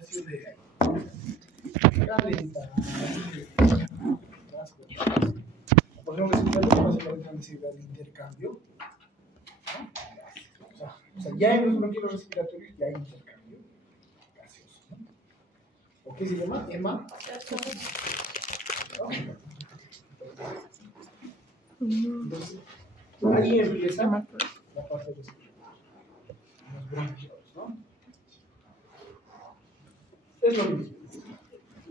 de calentar. Por ejemplo, respiratorio básicamente decir el intercambio. ¿No? O sea, ya en los bronquiolos respiratorios ya hay intercambio gaseoso. ¿No? ¿O qué se llama? EMA. Entonces, ahí empieza la parte respiratoria. Los bronquiolos, ¿no? Es lo mismo.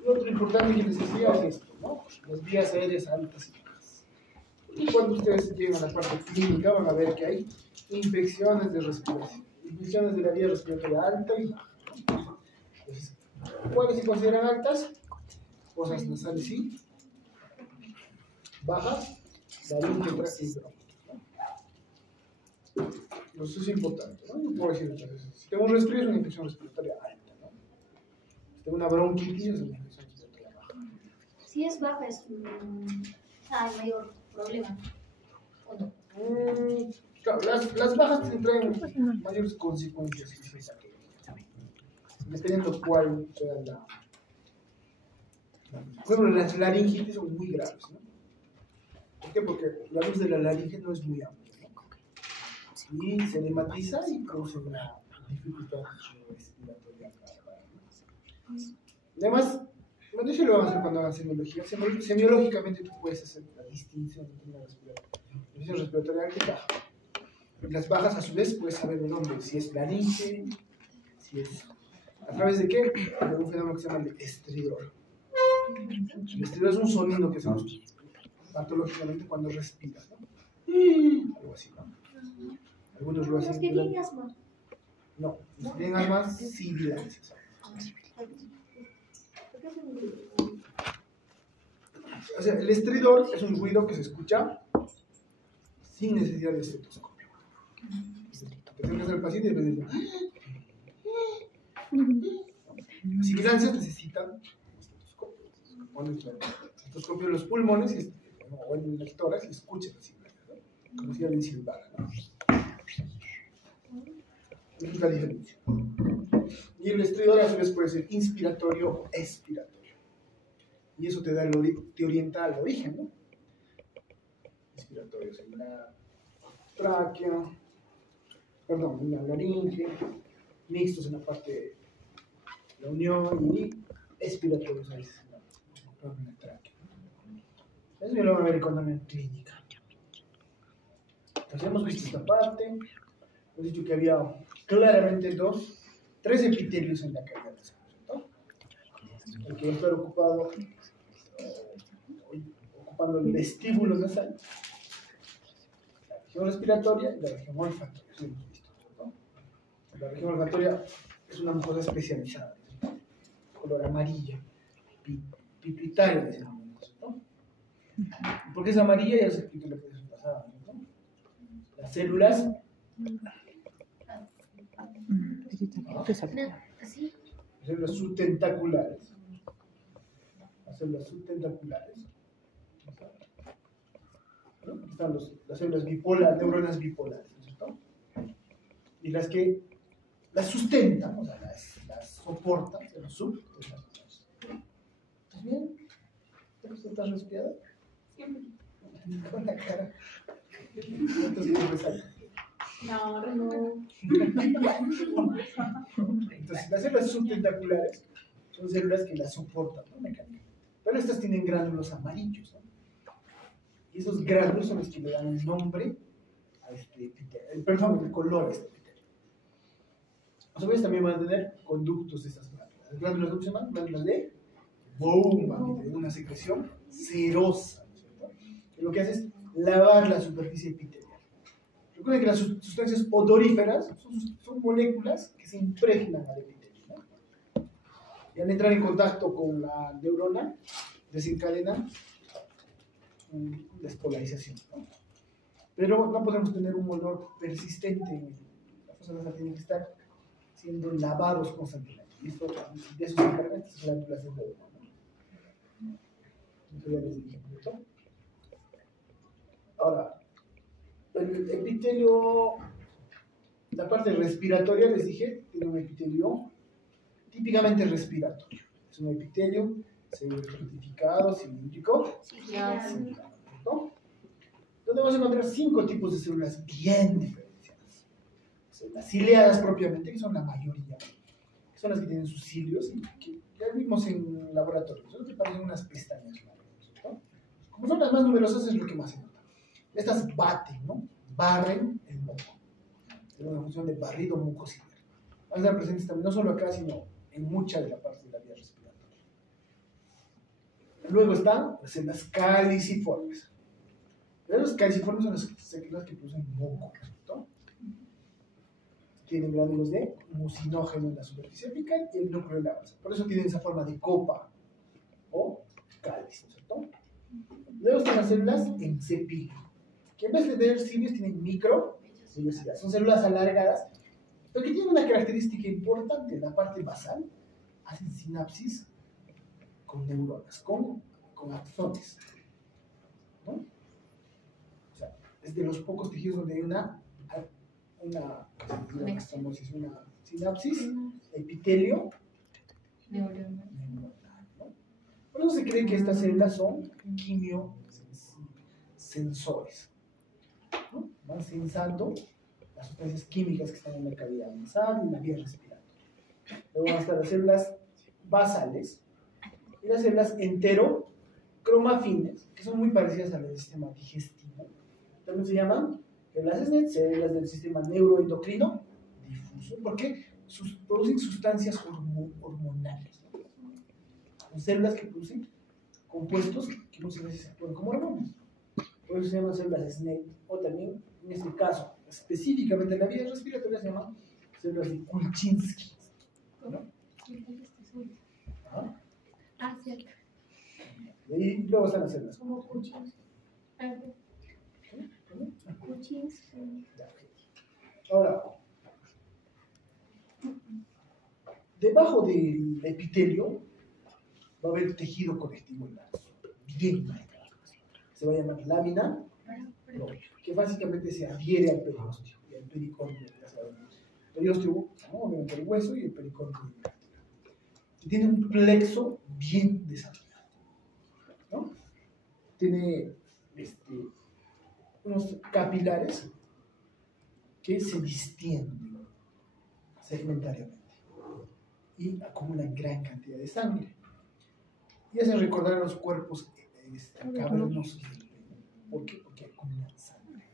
Lo otro importante que les decía es esto, ¿no? Las vías aéreas altas y bajas. Y cuando ustedes llegan a la parte clínica van a ver que hay infecciones de respiración, infecciones de la vía respiratoria alta y baja. Entonces, ¿cuáles se consideran altas? Fosas nasales y bajas, laringe, tracto y bronquio. Eso es importante, ¿no? Yo puedo decir entonces, si tengo un resfriado es una infección respiratoria alta, ¿no? Si tengo una bronquitis es una infección respiratoria baja. Si es baja es hay mayor problema. ¿O no? Claro, las bajas traen mayores consecuencias dependiendo cuál sea la. Por ejemplo, las laringitis son muy graves, ¿no? ¿Por qué? Porque la luz de la laringe no es muy amplia, ¿no? Y se edematiza y produce una dificultad respiratoria. Además, bueno, eso lo vamos a hacer cuando hagan semiología. Semiológicamente tú puedes hacer la distinción entre una infección respiratoria alta y baja. Las bajas, a su vez, puedes saber de dónde, si es laringe, si es. ¿A través de qué? De un fenómeno que se llama el estridor. El estridor es un sonido que se usa patológicamente cuando respiras, ¿no? Algo así, ¿no? Algunos lo hacen. Los que tienen asma. No, los que tienen asma sibilantes. O sea, el estridor es un ruido que se escucha sin necesidad de estetoscopio. Te acercas al paciente y le dices, las sibilancias necesitan estetoscopio. Pones el estetoscopio en los pulmones o en el tórax y escuchas las sibilancias, ¿no? Como si alguien silbara, ¿no? Esa es la diferencia. Y el estridor a su vez puede ser inspiratorio o expiratorio. Y eso te orienta al origen, ¿no? Inspiratorios en la tráquea, perdón, en la laringe, mixtos en la parte de la unión y expiratorios ahí en la tráquea. Eso ya lo van a ver en economía clínica. Entonces hemos visto esta parte, hemos dicho que había claramente tres epitelios en la cavidad nasal, ¿cierto? El que va a estar ocupando el vestíbulo nasal, la región respiratoria y la región olfatoria, eso hemos visto, ¿cierto? La región olfatoria es una mucosa especializada, ¿cierto? Color amarilla, pituitaria, decimos, ¿cierto? ¿Por qué es amarilla? Ya os expliqué la clase pasada, ¿cierto? Las células células subtentaculares. Las células subtentaculares. ¿No? Aquí están las células bipolares, neuronas bipolares, ¿no es cierto? Y las que las sustentan, o sea, las soportan, se los sub. ¿Estás bien? ¿Estás respirada? Con la cara. Entonces, ¿cómo me sale? No. Entonces, las células subtentaculares son células que las soportan, ¿no? Mecánicamente. Pero estas tienen gránulos amarillos, ¿no? Y esos gránulos son los que le dan el nombre a este epitelio, perdón, el color a este epitelio. A su vez también van a tener conductos de estas glándulas. Las glándulas, ¿cómo se llaman? Glándulas de Bowman, que tienen una secreción serosa, ¿no es cierto? Que lo que hace es lavar la superficie epitelial. Recuerden que las sustancias odoríferas son moléculas que se impregnan al epitelio, ¿no? Y al entrar en contacto con la neurona, desencadenan despolarización, ¿no? Pero no podemos tener un olor persistente. Las personas tienen que estar siendo lavados constantemente. Y esto, de eso se encargan estas glándulas de Bowman, ¿no? Eso ya les dije, ¿no? Ahora, el epitelio, la parte respiratoria, les dije, tiene un epitelio típicamente respiratorio. Es un epitelio semi-estratificado, cilíndrico, ¿no? Donde vamos a encontrar 5 tipos de células bien diferenciadas. Células ciliadas propiamente, que son la mayoría, que son las que tienen sus cilios y que ya vimos en laboratorio, son que parecen unas pestañas largas, ¿no? Como son las más numerosas, es lo que más se nota. Estas baten, ¿no? Barren el moco. Tiene una función de barrido mucociliar. Van a estar presentes también, no solo acá, sino en mucha de la parte de la vía respiratoria. Luego están las células caliciformes. Los caliciformes son las células que producen moco, ¿no? Tienen gránulos de mucinógeno en la superficie apical y el núcleo de la base. Por eso tienen esa forma de copa o cáliz, ¿cierto? Luego están las células en cepillo, que en vez de tener cilios tienen microvellosidad. Son células alargadas, pero que tienen una característica importante. En la parte basal hacen sinapsis con neuronas, con axones, ¿no? Es de los pocos tejidos donde hay una sinapsis, epitelio neuronal, ¿no? Por eso se cree que estas células son quimiosensores, ¿no? Van sensando las sustancias químicas que están en la cavidad nasal y en la vía respiratoria. Luego van a estar las células basales y las células enterocromafines, que son muy parecidas a las del sistema digestivo. También se llaman células SNET, células del sistema neuroendocrino difuso, porque producen sustancias hormonales, ¿no? Son células que producen compuestos que muchas veces actúan como hormonas. Por eso se llaman células SNET, o también, en este caso, específicamente en la vía respiratoria, se llaman células de Kulchinsky, ¿no? Cierto. Y luego están las células como Ahora, debajo del epitelio va a haber tejido conectivo bien marcado. Se va a llamar lámina, que básicamente se adhiere al periósteo y al pericondrio. El periósteo, ¿no? Obviamente el hueso y el pericondrio. Y tiene un plexo bien desarrollado, ¿no? Tiene unos capilares que se distienden segmentariamente y acumulan gran cantidad de sangre y hacen recordar a los cuerpos cavernosos. ¿Por qué? Porque acumulan sangre.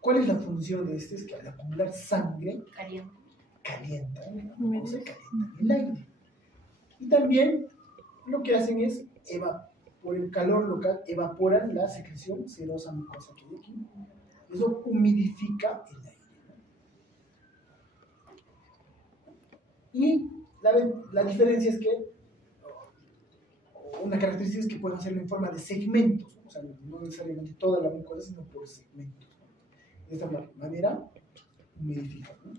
¿Cuál es la función de este? Es que al acumular sangre calienta el aire. Y también lo que hacen es por el calor local evaporan la secreción serosa mucosa que hay aquí. Eso humidifica el aire. Y la diferencia es que, una característica es que pueden hacerlo en forma de segmentos, ¿no? O sea, no necesariamente toda la mucosa, sino por segmentos, ¿no? De esta manera humidifica, ¿no?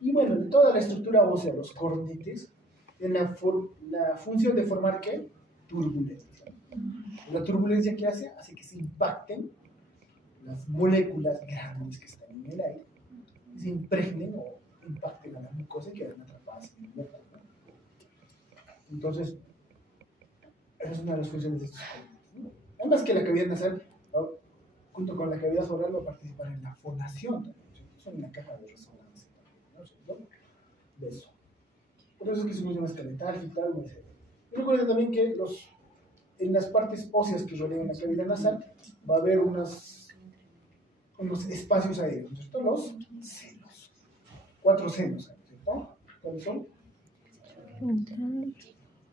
Y bueno, toda la estructura ósea, los cornetes, tienen la función de formar ¿qué? Turbulencia. La turbulencia que hace que se impacten las moléculas grandes que están en el aire y se impregnen o impacten a la mucosa y quedan atrapadas en el moco, ¿no? Entonces, esa es una de las funciones de estos cornetes, ¿no? Además que la cavidad nasal, ¿no? Junto con la cavidad oral, va a participar en la fonación también, ¿no? Son una caja de resonancia, ¿no? De eso. Por eso es que se usa más calentar y tal, etc. Y recuerden también que en las partes óseas que rodean la cavidad nasal va a haber unos espacios aéreos, ¿cierto? Los senos. 4 senos, ¿cierto? ¿Cuáles son? ¿No?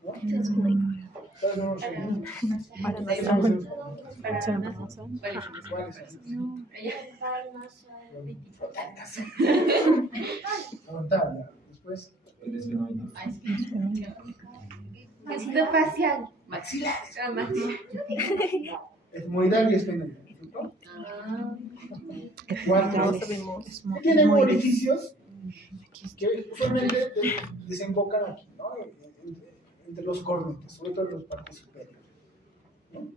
¿Cuáles son los senos? Frontal, después. Facial. Maxilar. Etmoidal y esfenoidal, ¿cierto? 4. Tienen orificios que usualmente desembocan aquí, ¿no? Entre los cornetes, sobre todo en las partes superiores, ¿no?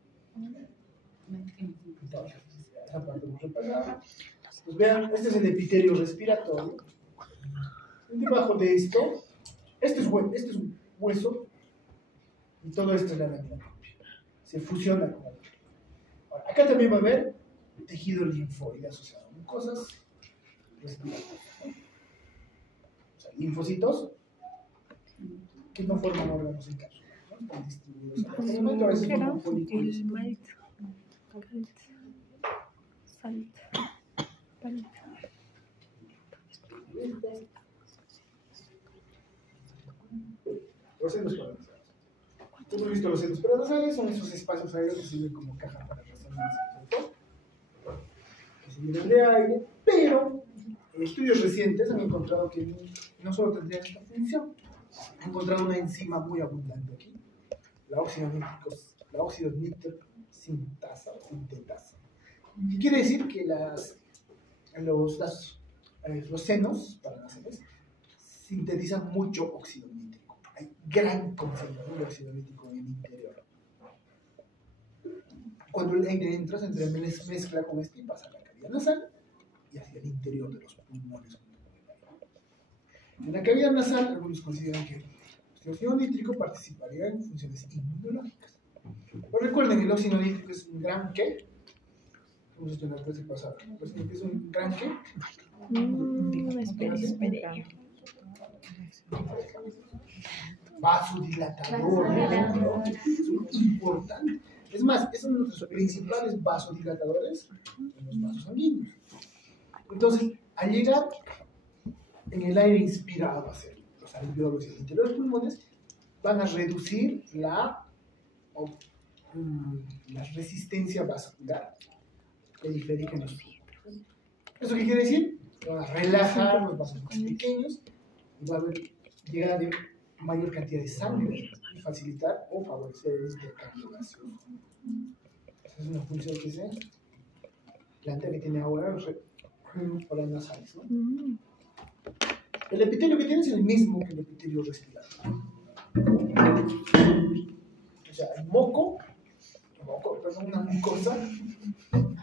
Entonces, esa parte hemos repasado. Pues vean, este es el epitelio respiratorio. Y debajo de esto Este es un hueso y todo esto es la lámina propia. Se fusiona con el otro. Ahora, acá también va a haber tejido linfoide asociado a mucosas respiratorias, ¿no? O sea, linfocitos que no forman órganos en cápsula, ¿no? Están distribuidos en el momento, a veces forman folículos. Los senos paranasales. Hemos visto los senos paranasales, son esos espacios aéreos que sirven como caja para resonancia, ¿cierto? Que se llenan de aire, pero en estudios recientes han encontrado que no solo tendrían esta función, han encontrado una enzima muy abundante aquí, la óxido nítrico sintasa o sintetasa. ¿Qué quiere decir? Que los senos paranasales sintetizan mucho óxido nítrico. Hay gran concentración de óxido nítrico en el interior. Cuando el aire entra, se mezcla con este y pasa a la cavidad nasal y hacia el interior de los pulmones. En la cavidad nasal, algunos consideran que el óxido nítrico participaría en funciones inmunológicas. Pero recuerden, el óxido nítrico es un gran ¿qué? Hemos hecho en la clase pasada. Es un gran ¿qué? Vasodilatador, ¿no? Es muy importante. Es más, es uno de los principales vasodilatadores en los vasos sanguíneos. Entonces, al llegar en el aire inspirado hacia los alveolos y el interior de los pulmones, van a reducir la resistencia vascular periférica en los pulmones. ¿Eso qué quiere decir? Que van a relajar los vasos más pequeños y va a haber llegada de mayor cantidad de sangre y facilitar o favorecer el intercambio gaseoso. Esa es una función que se plantea que tiene ahora los las nasales, ¿no? El epitelio que tiene es el mismo que el epitelio respiratorio. O sea, el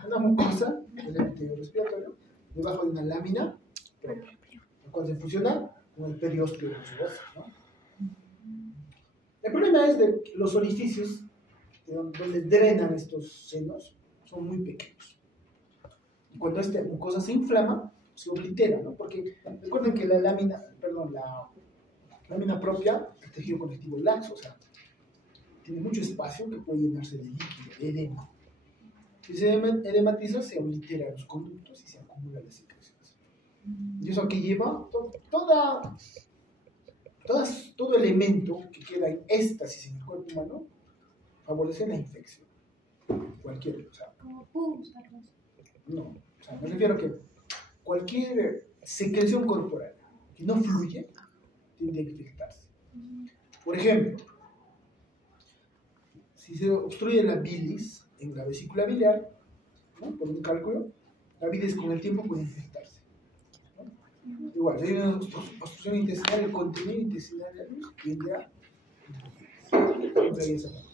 una mucosa del epitelio respiratorio debajo de una lámina propia, la cual se fusiona con el periósteo de los huesos, ¿no? El problema es de los orificios donde drenan estos senos son muy pequeños. Y cuando esta mucosa se inflama, se oblitera, ¿no? Porque recuerden que la lámina propia es tejido conectivo laxo, o sea, tiene mucho espacio que puede llenarse de líquido, de edema. Si se edematiza, se oblitera los conductos y se acumulan las secreciones. Y eso aquí lleva todo elemento que queda en éxtasis en el cuerpo humano favorece la infección. Cualquier, o sea, no, o sea, me refiero a que cualquier secreción corporal que no fluye tiende a infectarse. Por ejemplo, si se obstruye la bilis en la vesícula biliar, ¿no? Por un cálculo, la bilis con el tiempo puede infectarse, ¿no? Igual, si hay una obstrucción intestinal, el contenido intestinal de la bilis tiende a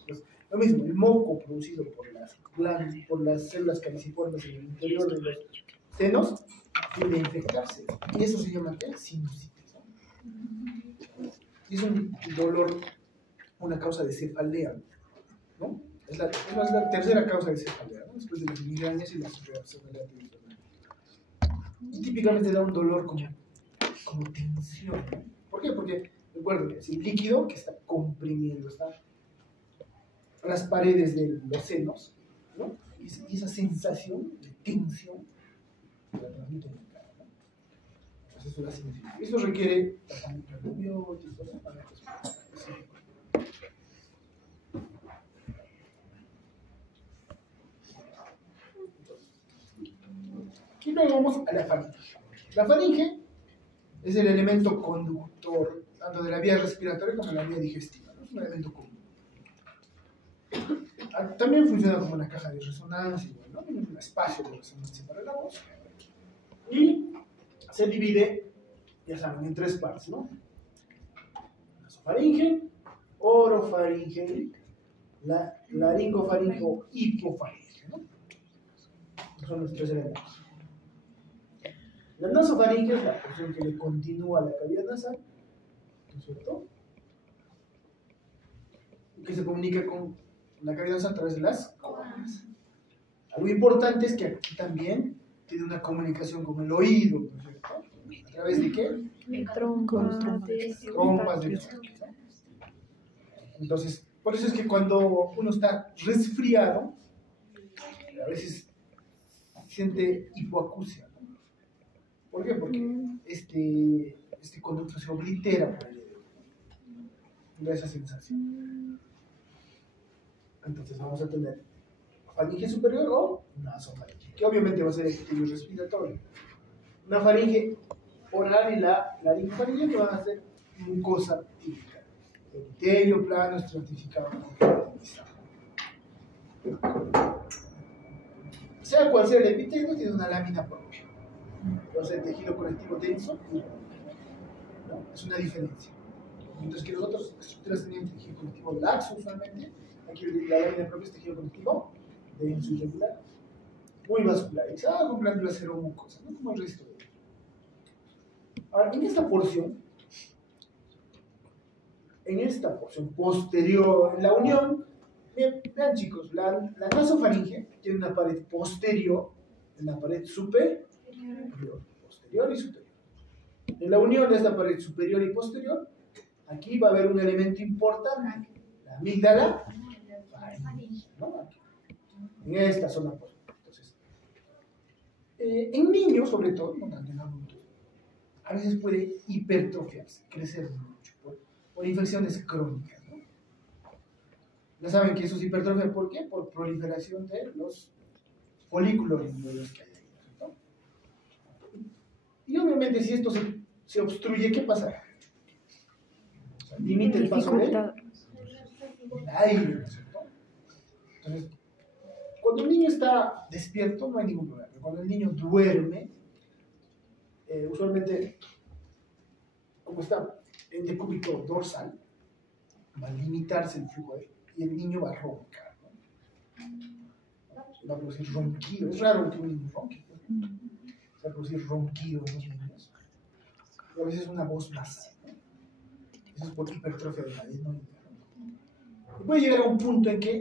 pues, lo mismo, el moco producido por las células caliciformes en el interior de los senos tiende a infectarse. Y eso se llama ¿qué? Sinusitis, ¿no? Y es un dolor, una causa de cefalea, ¿no? Es la tercera causa de cefalea, ¿no? Después de las migrañas y las cefaleas. Y típicamente da un dolor como tensión, ¿no? ¿Por qué? Porque recuerden que es el líquido que está comprimiendo, está las paredes de los senos, ¿no? Y esa sensación de tensión la transmite en la cara, ¿no? Entonces eso la significa. Eso requiere tratamiento antibiótico, ¿no? Y luego vamos a la faringe. La faringe es el elemento conductor tanto de la vía respiratoria como de la vía digestiva, ¿no? Es un elemento común. También funciona como una caja de resonancia, ¿no? Un espacio de resonancia para la voz. Y se divide, ya saben, en tres partes, ¿no? Nasofaringe, orofaringe, laringofaringe o hipofaringe, ¿no? Son los tres elementos. La nasofaringe es la porción que le continúa a la cavidad nasal ¿no es cierto? Que se comunica con la cavidad nasal a través de las córneas. Algo importante es que aquí también tiene una comunicación con el oído, ¿no es cierto? ¿A través de qué? Trompas de bronquios, ¿no? Entonces, por eso es que cuando uno está resfriado, a veces siente hipoacusia, ¿no? ¿Por qué? Porque este conducto se oblitera por el oído. Da esa sensación. Entonces vamos a tener faringe superior o nasofaringe, que obviamente va a ser epitelio respiratorio. Una faringe oral y la laringofaringe que van a ser mucosa típica. Epitelio plano estratificado. Sea cual sea el epitelio, tiene una lámina propia. Va a ser tejido conectivo denso y no, es una diferencia. Mientras que las otras estructuras tenían tejido conectivo laxo usualmente, aquí la lámina propia es tejido conectivo denso y regular, muy vascularizado con glándulas seromucosas, ¿no? Como el resto de ellos. Ahora, en esta porción posterior, en la unión, vean chicos, la nasofaringe tiene una pared posterior, una pared superior, posterior y superior. En la unión de esta pared superior y posterior, aquí va a haber un elemento importante, la amígdala faringe, ¿no? Aquí, en esta zona posterior. Entonces, en niños, sobre todo, no tanto en adultos, a veces puede hipertrofiarse, crecer mucho por infecciones crónicas, ¿no? Ya saben que eso es hipertrofia, ¿por qué? Por proliferación de los folículos linfoides que hay ahí, ¿no? Y obviamente si esto se obstruye, ¿qué pasará? O sea, limita el paso del aire, ¿no es cierto? Entonces, cuando el niño está despierto no hay ningún problema, pero cuando el niño duerme, usualmente, como está en decúbito dorsal, va a limitarse el flujo de aire y el niño va a roncar, ¿no? Va a producir ronquido. Es raro que un niño ronque, ¿no? Va a producir ronquido en los niños. Y a veces una voz nasal, ¿no? Eso es por hipertrofia de la adenoide, ¿no? Y puede llegar a un punto en que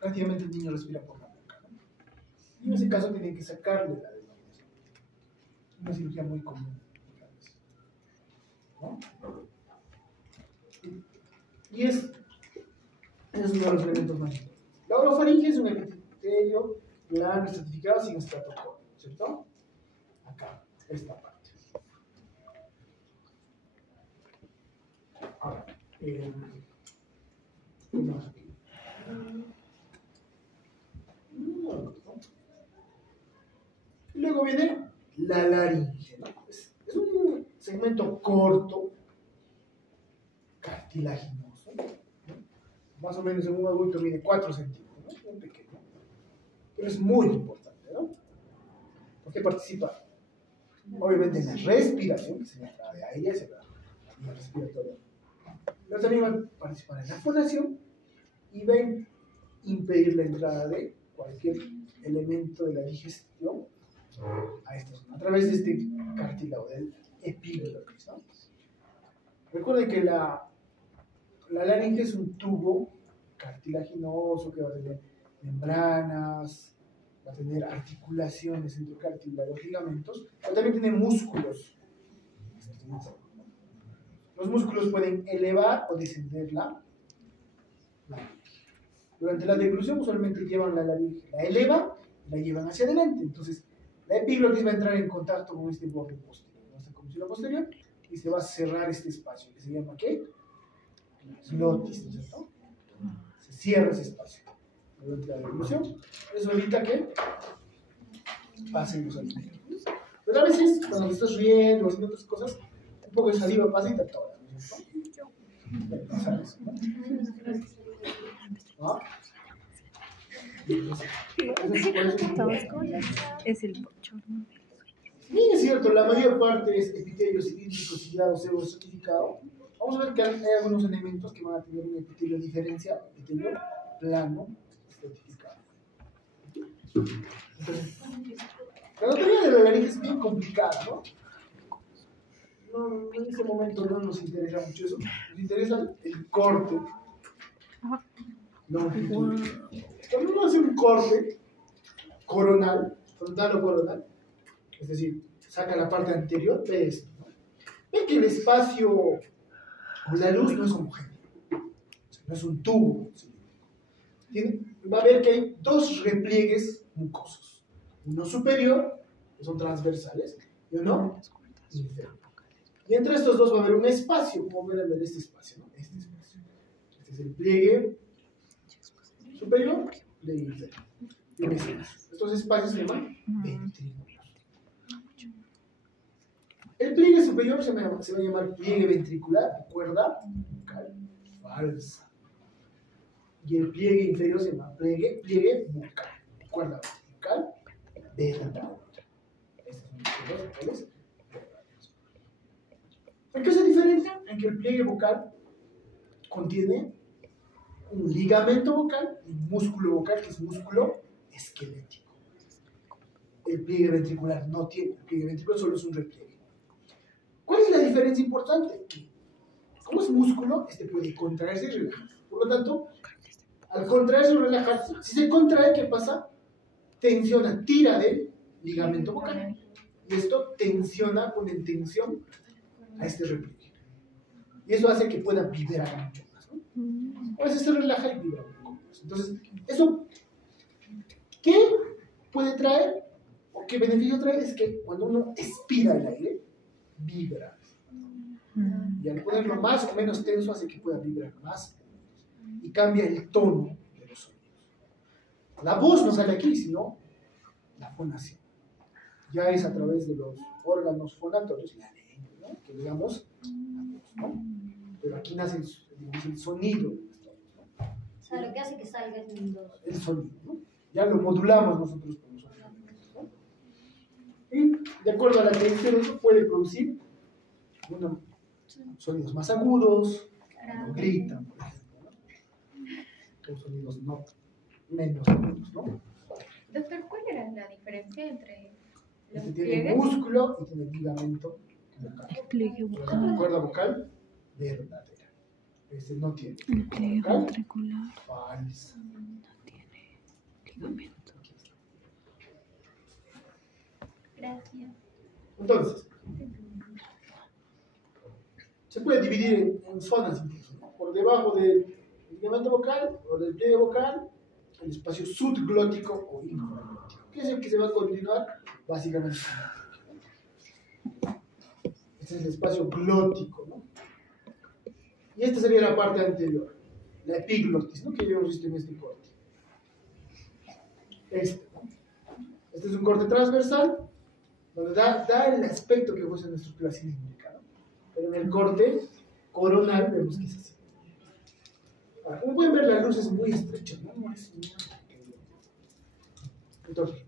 prácticamente el niño respira por la boca, ¿no? Y en ese caso tienen que sacarle la adenoide. Una cirugía muy común, ¿no? Y es uno de los elementos más importantes. La orofaringe es un epitelio plano estratificado sin estratocono, ¿cierto? Acá, esta parte. Ahora, ¿qué más aquí? Luego viene la laringe, ¿no? Es un segmento corto, cartilaginoso, ¿no? Más o menos en un adulto mide 4 centímetros, ¿no? Muy pequeño, pero es muy importante, ¿no? Porque participa, obviamente, en la respiración, que se llama la de aire, se llama la vía respiratoria, pero también va a participar en la fonación y va a impedir la entrada de cualquier elemento de la digestión a esta zona, a través de este cartílago del epiglotis, ¿no? Recuerden que la laringe es un tubo cartilaginoso que va a tener membranas, va a tener articulaciones entre cartílagos y ligamentos, pero también tiene músculos. Los músculos pueden elevar o descender la laringe. Durante la deglución usualmente llevan la laringe, la elevan y la llevan hacia adelante. Entonces, la epiglotis va a entrar en contacto con este borde posterior, esta comisión posterior, y se va a cerrar este espacio, que se llama ¿qué? Glotis, ¿no es cierto? Se cierra ese espacio durante la deglución. Eso evita que pasen los alimentos. Pero a veces, cuando te estás riendo o haciendo otras cosas, un poco de saliva pasa y te atora, ¿no es cierto? ¿Sabes? ¿No? Es el bochorno. Bien, es cierto, la mayor parte es epitelio cilíndrico, ciliado, pseudo estratificado. Vamos a ver que hay algunos elementos que van a tener un epitelio diferenciado, epitelio plano estratificado. Entonces, la anatomía de la laringe es bien complicada, ¿no? en este momento no nos interesa mucho eso, nos interesa el corte longitudinal. Cuando uno hace un corte coronal, frontal o coronal, es decir, saca la parte anterior, ve esto, ¿no? Ve que el espacio o la luz no es homogéneo, o sea, no es un tubo, ¿sí? Va a ver que hay dos repliegues mucosos, uno superior, que son transversales, y uno inferior. Y entre estos dos va a haber un espacio, como pueden ver este espacio, ¿no? Este espacio. Este es el pliegue superior, pliegue inferior. Estos espacios se llaman ventrículos. El pliegue superior se va a llamar pliegue ventricular, cuerda bucal falsa. Y el pliegue inferior se llama pliegue bucal, cuerda bucal verdadera. ¿En qué se diferencia? En que el pliegue bucal contiene un ligamento vocal y un músculo vocal, que es músculo esquelético. El pliegue ventricular no tiene, el pliegue ventricular solo es un repliegue. ¿Cuál es la diferencia importante? Que como es músculo, este puede contraerse y relajarse. Por lo tanto, al contraerse o relajarse, si se contrae, ¿qué pasa? Tensiona, tira del ligamento vocal. Y esto tensiona, pone en tensión a este repliegue. Y eso hace que pueda vibrar mucho más, ¿no? A veces se relaja y vibra un poco más. Entonces, ¿eso qué puede traer? ¿O qué beneficio trae? Es que cuando uno expira el aire, vibra. Y al ponerlo más o menos tenso hace que pueda vibrar más y cambia el tono de los sonidos. La voz no sale aquí, sino la fonación. Ya es a través de los órganos fonatorios, la lengua, ¿no? Que digamos la voz, ¿no? Pero aquí nace el sonido. O sea, lo que hace que salga el sonido, ¿no? Ya lo modulamos nosotros con los sonidos, ¿no? Y de acuerdo a la tensión, eso puede producir sonidos más agudos, no gritan, por ejemplo, ¿no? O sonidos no menos agudos, ¿no? Doctor, ¿cuál era la diferencia entre los Este tiene pliegues? músculo y tiene ligamento vocal. El pliegue La vocal. cuerda vocal verdadera. Este no tiene. El pliegue Vocal ventricular falsa. no tiene ligamento. Gracias. Entonces, se puede dividir en zonas incluso, ¿no? Por debajo del ligamento vocal o del pliegue vocal, el espacio subglótico o infraglótico, que es el que se va a continuar básicamente. Este es el espacio glótico, ¿no? Y esta sería la parte anterior, la epiglotis, ¿no? Que ya hemos visto en este corte. ¿No? Este es un corte transversal, donde da el aspecto que fuese nuestra estructura cilíndrica, ¿no? Pero en el corte coronal vemos que es así. Ahora, como pueden ver, la luz es muy estrecha, ¿no? No es muy pequeña. Entonces,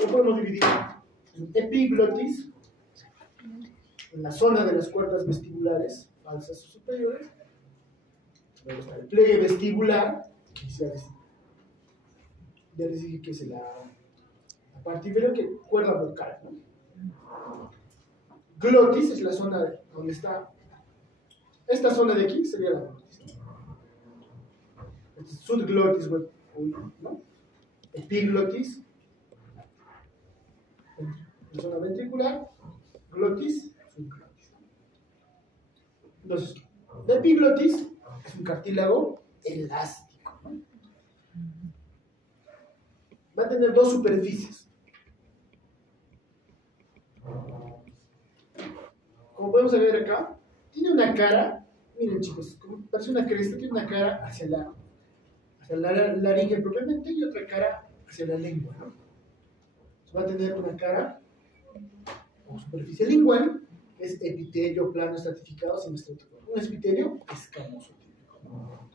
lo podemos dividir en epiglotis, en la zona de las cuerdas vestibulares, falsas o superiores. Luego está el pliegue vestibular, que ya les dije que es la parte inferior, que cuerda vocal, ¿no? Glotis es la zona donde está. Esta zona de aquí sería la glotis, ¿no? Este es subglotis, ¿no? Epiglotis, la zona ventricular, glotis, subglotis. Entonces, la epiglotis es un cartílago elástico, ¿no? Va a tener dos superficies. Como podemos ver acá, tiene una cara, miren chicos, parece una cresta, tiene una cara hacia la laringe propiamente y otra cara hacia la lengua, ¿no? Va a tener una cara o superficie lingual, que es epitelio plano estratificado sin estratificado. Un epitelio escamoso típico, ¿no?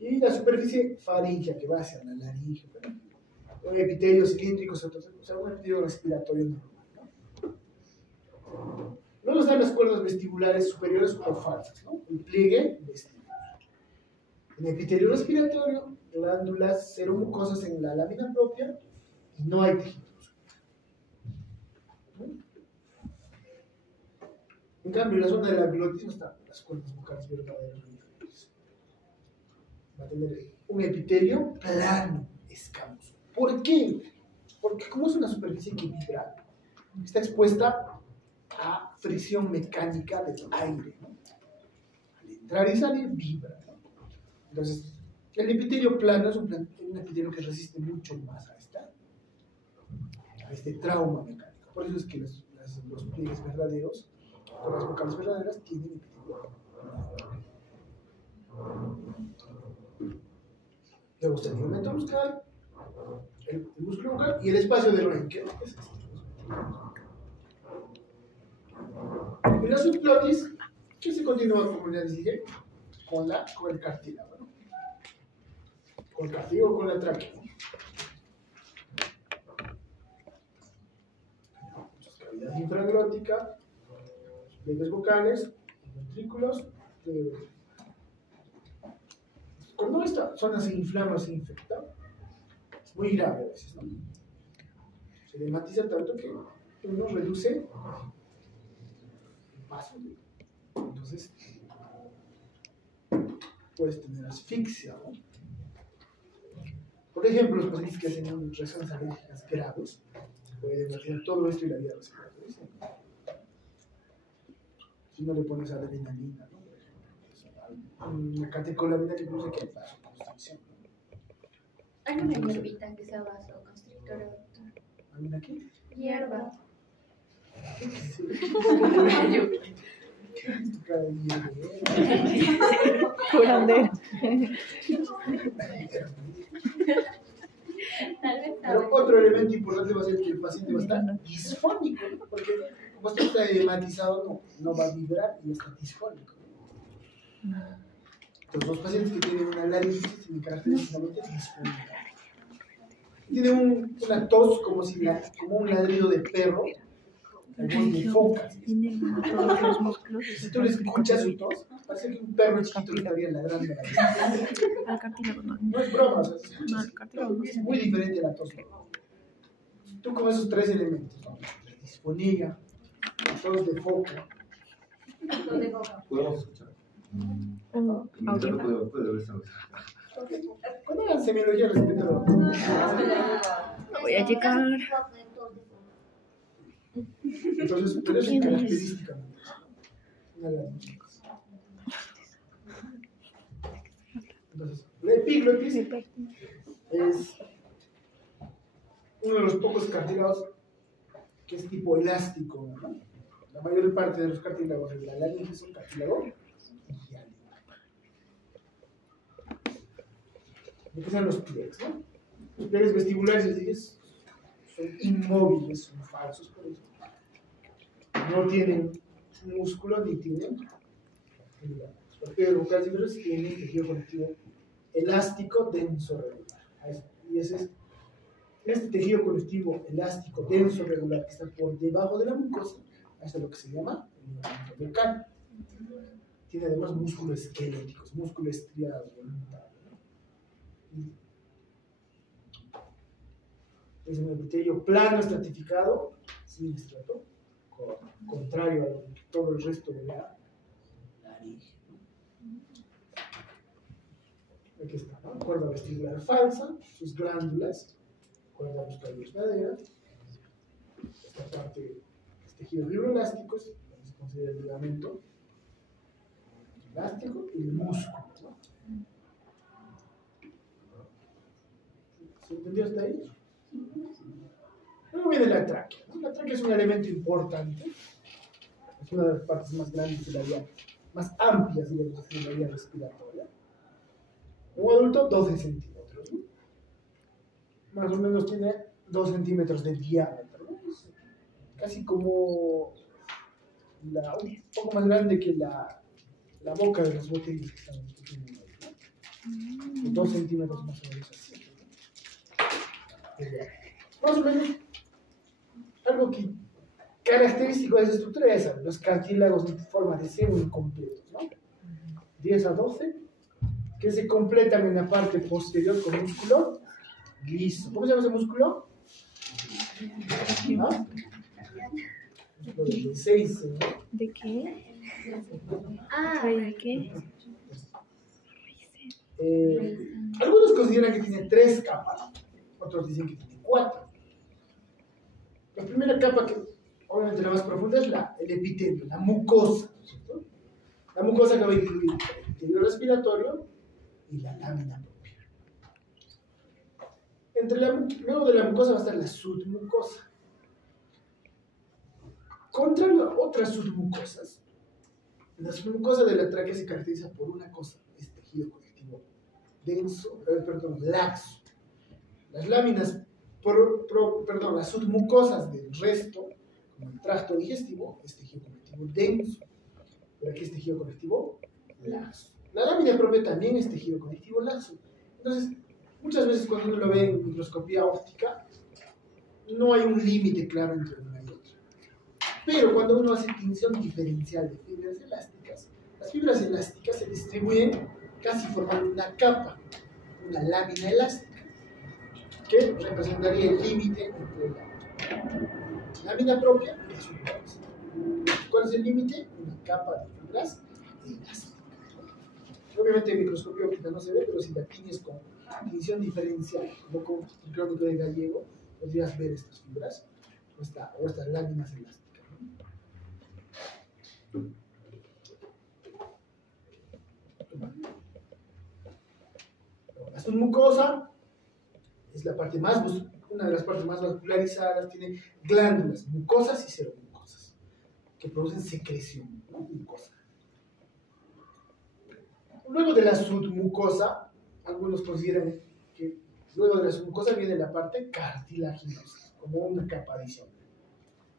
Y la superficie faríngea, que va hacia la laringe, o epitelio cilíndrico, o sea, un epitelio respiratorio normal, ¿no? Luego están las cuerdas vestibulares superiores o falsas, ¿no? El pliegue vestibular. En el epitelio respiratorio, glándulas seromucosas en la lámina propia y no hay tejido. En cambio, la zona de la glotis no están las cuerdas vocales verdaderas. Va a tener un epitelio plano, escamoso. ¿Por qué? Porque como es una superficie que vibra, está expuesta a fricción mecánica del aire, ¿no? Al entrar y salir, vibra, ¿no? Entonces, el epitelio plano es un epitelio que resiste mucho más a este trauma mecánico. Por eso es que los pliegues verdaderos, o las vocales verdaderas, tienen epitelio plano. Luego está el ligamento muscular, el músculo bucal y el espacio de Lorenz, que es este. Y la subglotis, que se continúa, como ya les dije, con el cartílago, ¿no? Con el cartílago, con la tráquea. Cavidad infraglótica, pliegues vocales, ventrículos. Cuando esta zona se inflama, se infecta, es muy grave a veces, ¿no? Se edematiza tanto que uno reduce el paso. Entonces, puedes tener asfixia, ¿no? Por ejemplo, los pacientes que hacen reacciones alérgicas graves pueden imaginar todo esto y la vida respiratoria. Si no le pones adrenalina, ¿no? Una catecolamina que produce que vasoconstricción. Hay una hierbita que sea vasoconstrictora, doctor. ¿Amina qué? Hierba. Curandero. Tal vez Pero otro elemento importante va a ser que el paciente va a estar disfónico, ¿no? Porque como esto está edematizado, no va a vibrar y está disfónico. Entonces, los pacientes que tienen una laringitis tienen característicamente disfónica. Tienen una tos como un ladrido de perro, algo de foca. Todos los músculos. Si tú le escuchas su tos, parece que un perro chiquito le estaría ladrando a la Al cartílago no. No es broma, o sea, No, el cartílago no. es muy diferente a la tos. Tú con esos tres elementos, ¿no? La disfonía, la tos de foca. ¿Dónde coja? Podemos escuchar. Un audio. Puede ver esta vez. Cuando hagan semiología respecto Voy a llegar. entonces, pero eso es característica. Una laringitis. Entonces, la epiglotis es uno de los pocos cartílagos que es tipo elástico, ¿no? La mayor parte de los cartílagos de la laringe son cartílago hialurónico. ¿Qué son los pliegues, no? Los pliegues vestibulares son inmóviles, son falsos por eso. No tienen músculo ni tienen ligamentos. Los pliegues vocales inversos tienen tejido conectivo elástico denso regular. Y ese es este tejido conectivo elástico denso regular que está por debajo de la mucosa, eso es lo que se llama el ligamento vocal. Tiene además músculos esqueléticos, músculo estriado voluntario. Es un epitelio plano estratificado, sin estrato, contrario a todo el resto de la laringe. Aquí está, ¿no? Cuerda vestibular falsa, sus glándulas, cuerda muscular verdadera. Esta parte, los tejidos fibroelásticos, se considera el ligamento elástico y el músculo, ¿no? ¿Se entendió hasta ahí? Luego viene la tráquea, ¿no? La tráquea es un elemento importante, es una de las partes más grandes de la vía, más amplias, digamos, de la vía respiratoria. Un adulto, 12 centímetros, ¿no? Más o menos tiene 2 centímetros de diámetro, ¿no? Es casi como un poco más grande que la boca de las botellas que están aquí, ¿no? 2 centímetros más o menos así. Más o menos, algo que característico de esa estructura es los cartílagos en forma de seno incompletos, ¿no? 10 a 12, que se completan en la parte posterior con músculo liso. ¿Cómo se llama ese músculo? ¿Ah? Lo del 6, ¿no? ¿De qué? Ah, ¿De qué? Algunos consideran que tiene 3 capas, otros dicen que tiene 4. La primera capa, que obviamente la más profunda, es el epitelio, la mucosa, ¿no es cierto? La mucosa que va a incluir el epitelio respiratorio y la lámina propia. Luego de la mucosa va a estar la submucosa. Contra otras submucosas, la submucosa de la tráquea se caracteriza por una cosa, es tejido conectivo denso, laxo. Las láminas, las submucosas del resto, como el tracto digestivo, es tejido conectivo denso, pero aquí es tejido conectivo laxo. La lámina propia también es tejido conectivo laxo. Entonces, muchas veces cuando uno lo ve en microscopía óptica, no hay un límite claro entre una y otra. Pero cuando uno hace tinción diferencial de fibras elásticas, las fibras elásticas se distribuyen casi formando una capa, una lámina elástica, que representaría el límite entre la lámina propia y la submucosa. ¿Cuál es el límite? Una capa de fibras elásticas. Obviamente en microscopía óptica no se ve, pero si la tiñes con tinción diferencial, como con el crónico de Gallego, podrías ver estas fibras o estas láminas elásticas. La submucosa es una de las partes más vascularizadas, tiene glándulas mucosas y seromucosas que producen secreción, ¿no? Mucosa. Luego de la submucosa, algunos consideran que luego de la submucosa viene la parte cartilaginosa, como una capa adicional.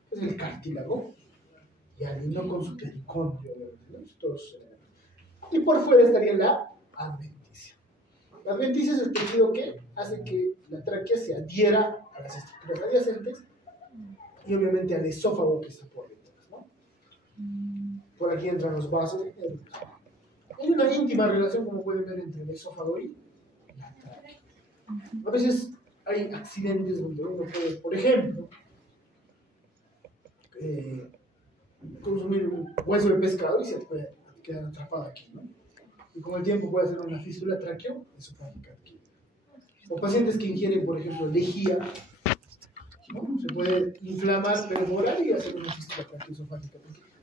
Es el cartílago, y alineó con su pericondrio, ¿no? Y por fuera estaría la adventicia. La adventicia es el tejido que hace que la tráquea se adhiera a las estructuras adyacentes y obviamente al esófago que está por detrás, ¿no? Por aquí entran los vasos. Hay una íntima relación, como pueden ver, entre el esófago y la tráquea. A veces hay accidentes donde uno puede, por ejemplo, consumir un hueso de pescado y se puede quedar atrapado aquí, ¿no? Y con el tiempo puede hacer una fístula traqueo-esofágica aquí. O pacientes que ingieren, por ejemplo, lejía, ¿no? Se puede inflamar, perforar y hacer una fístula traqueo-esofágica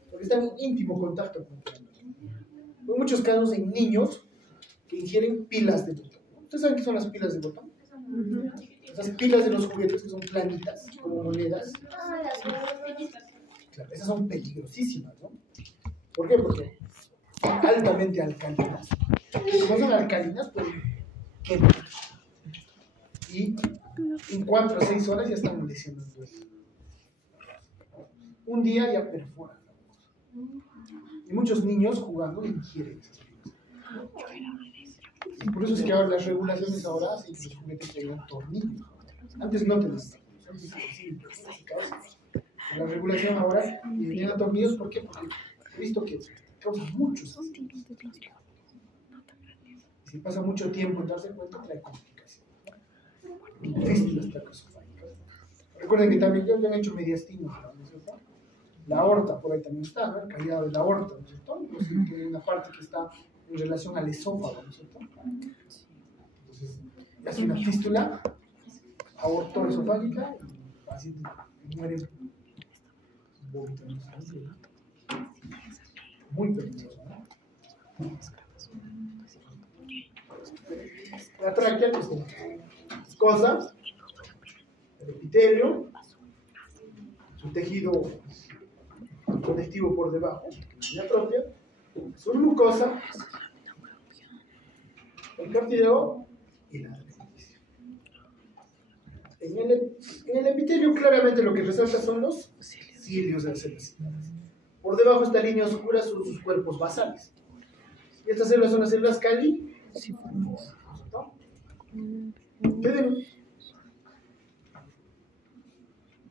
porque está en íntimo contacto con el órgano. En muchos casos en niños que ingieren pilas de botón, ¿no? ¿Ustedes saben qué son las pilas de botón? Esas pilas de los juguetes que son planitas, como monedas. Claro, esas son peligrosísimas, ¿no? ¿Por qué? Porque son altamente alcalinas. Y como son alcalinas, pues queman. Y en 4 a 6 horas ya están lesionando eso. Un día ya perforan la mucosa. Y muchos niños jugando ingieren esas pilas. Y por eso es que ahora las regulaciones ahora hacen que los juguetes tengan tornillos. Antes no tenían tornillos. La regulación ahora tiene tornillos, ¿por qué? Porque he visto que causa muchos accidentes. Y si pasa mucho tiempo en darse cuenta, trae complicaciones. Fístulas traqueosofágicas. Recuerden que también ya han hecho mediastino, ¿no es cierto? La aorta, por ahí también está, ¿no? El callado de la aorta, ¿no es cierto? Entonces, tiene una parte que está en relación al esófago, ¿no es cierto? Entonces, hace una fístula aortoesofágica y el paciente muere. Muy peligroso, ¿no? La tráquea, que es cosa, el epitelio, su tejido conectivo por debajo, la propia, su mucosa, el cartílago y la adventicia. En el epitelio claramente lo que resalta son los cilios de las células. Por debajo esta línea oscura son sus cuerpos basales. Y estas células son las células cali.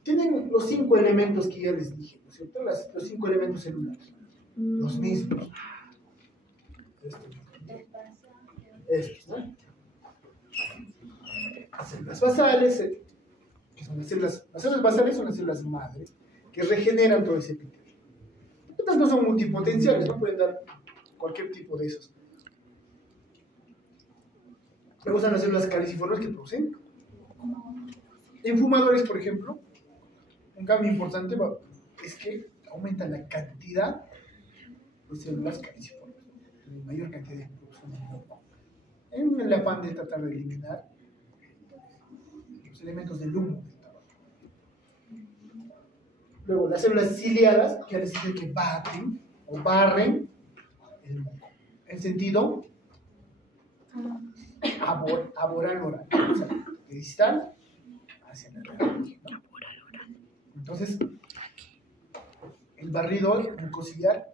Tienen los 5 elementos que ya les dije, ¿no es cierto? Los 5 elementos celulares. Los mismos. Estos, ¿no? Las células basales, que son las células basales son las células madre. que regeneran todo ese epitelio. Por lo tanto, son multipotenciales, no pueden dar cualquier tipo de esos. Luego están las células caliciformes que producen. En fumadores, por ejemplo, un cambio importante es que aumenta la cantidad de células caliciformes, mayor cantidad de producción de humo, en el afán de tratar de eliminar los elementos del humo del tabaco. Luego, las células ciliadas quiere decir que baten o barren el moco, en sentido aboral oral, o sea, de distal hacia la laringe, ¿no? Entonces, el barrido mucociliar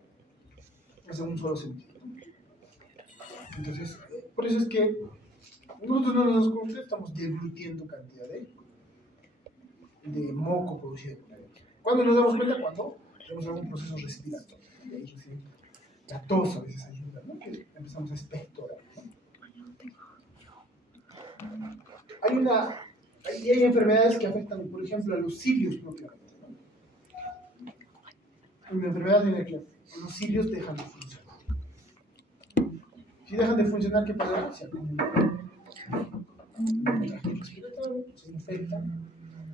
es en un solo sentido. Entonces, por eso es que nosotros no nos damos cuenta, estamos deglutiendo cantidad de moco producido. ¿Cuándo nos damos cuenta? Cuando tenemos algún proceso respiratorio. La tos a veces ayuda, ¿no? Que empezamos a expectorar, ¿no? Hay enfermedades que afectan, por ejemplo, a los cilios propiamente, ¿no? Una enfermedad en la que los cilios dejan de funcionar. Si dejan de funcionar, ¿qué pasa? Se acumulan. Se infectan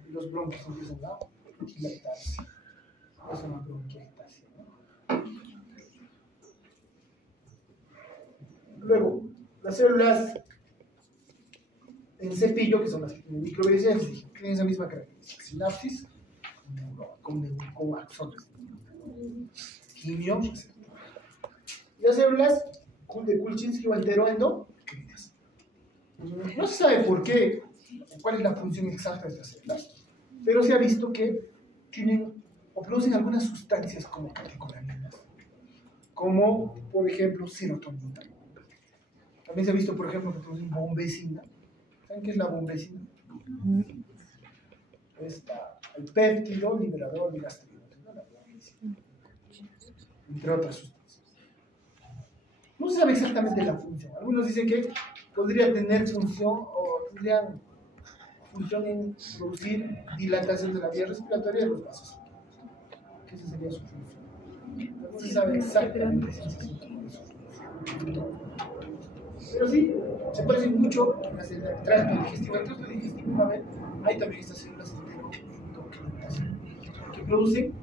y los bronquios empiezan a dilatarse. Eso es una bronquiectasia, ¿no? Luego, las células en cepillo, que son las que tienen microbiocinas, tienen esa misma característica: sinapsis, como axones, quimio, etc. Y las células de Kulchinsky o enteroendocrinas. No se sabe por qué, cuál es la función exacta de estas células, pero se ha visto que tienen o producen algunas sustancias como catecolaminas, como por ejemplo serotonina. También se ha visto, por ejemplo, que producen bombecina. ¿Saben qué es la bombecina? Está el péptido liberador de gastrina, ¿no? La bombecina, entre otras sustancias. No se sabe exactamente la función. Algunos dicen que podría tener función o tendrían función en producir dilatación de la vía respiratoria de los vasos. Que esa sería su función. No se sabe exactamente si es eso. Pero sí, se parecen mucho a las del tracto digestivo. El tracto digestivo, a ver, hay también estas células enteroendocrinas que producen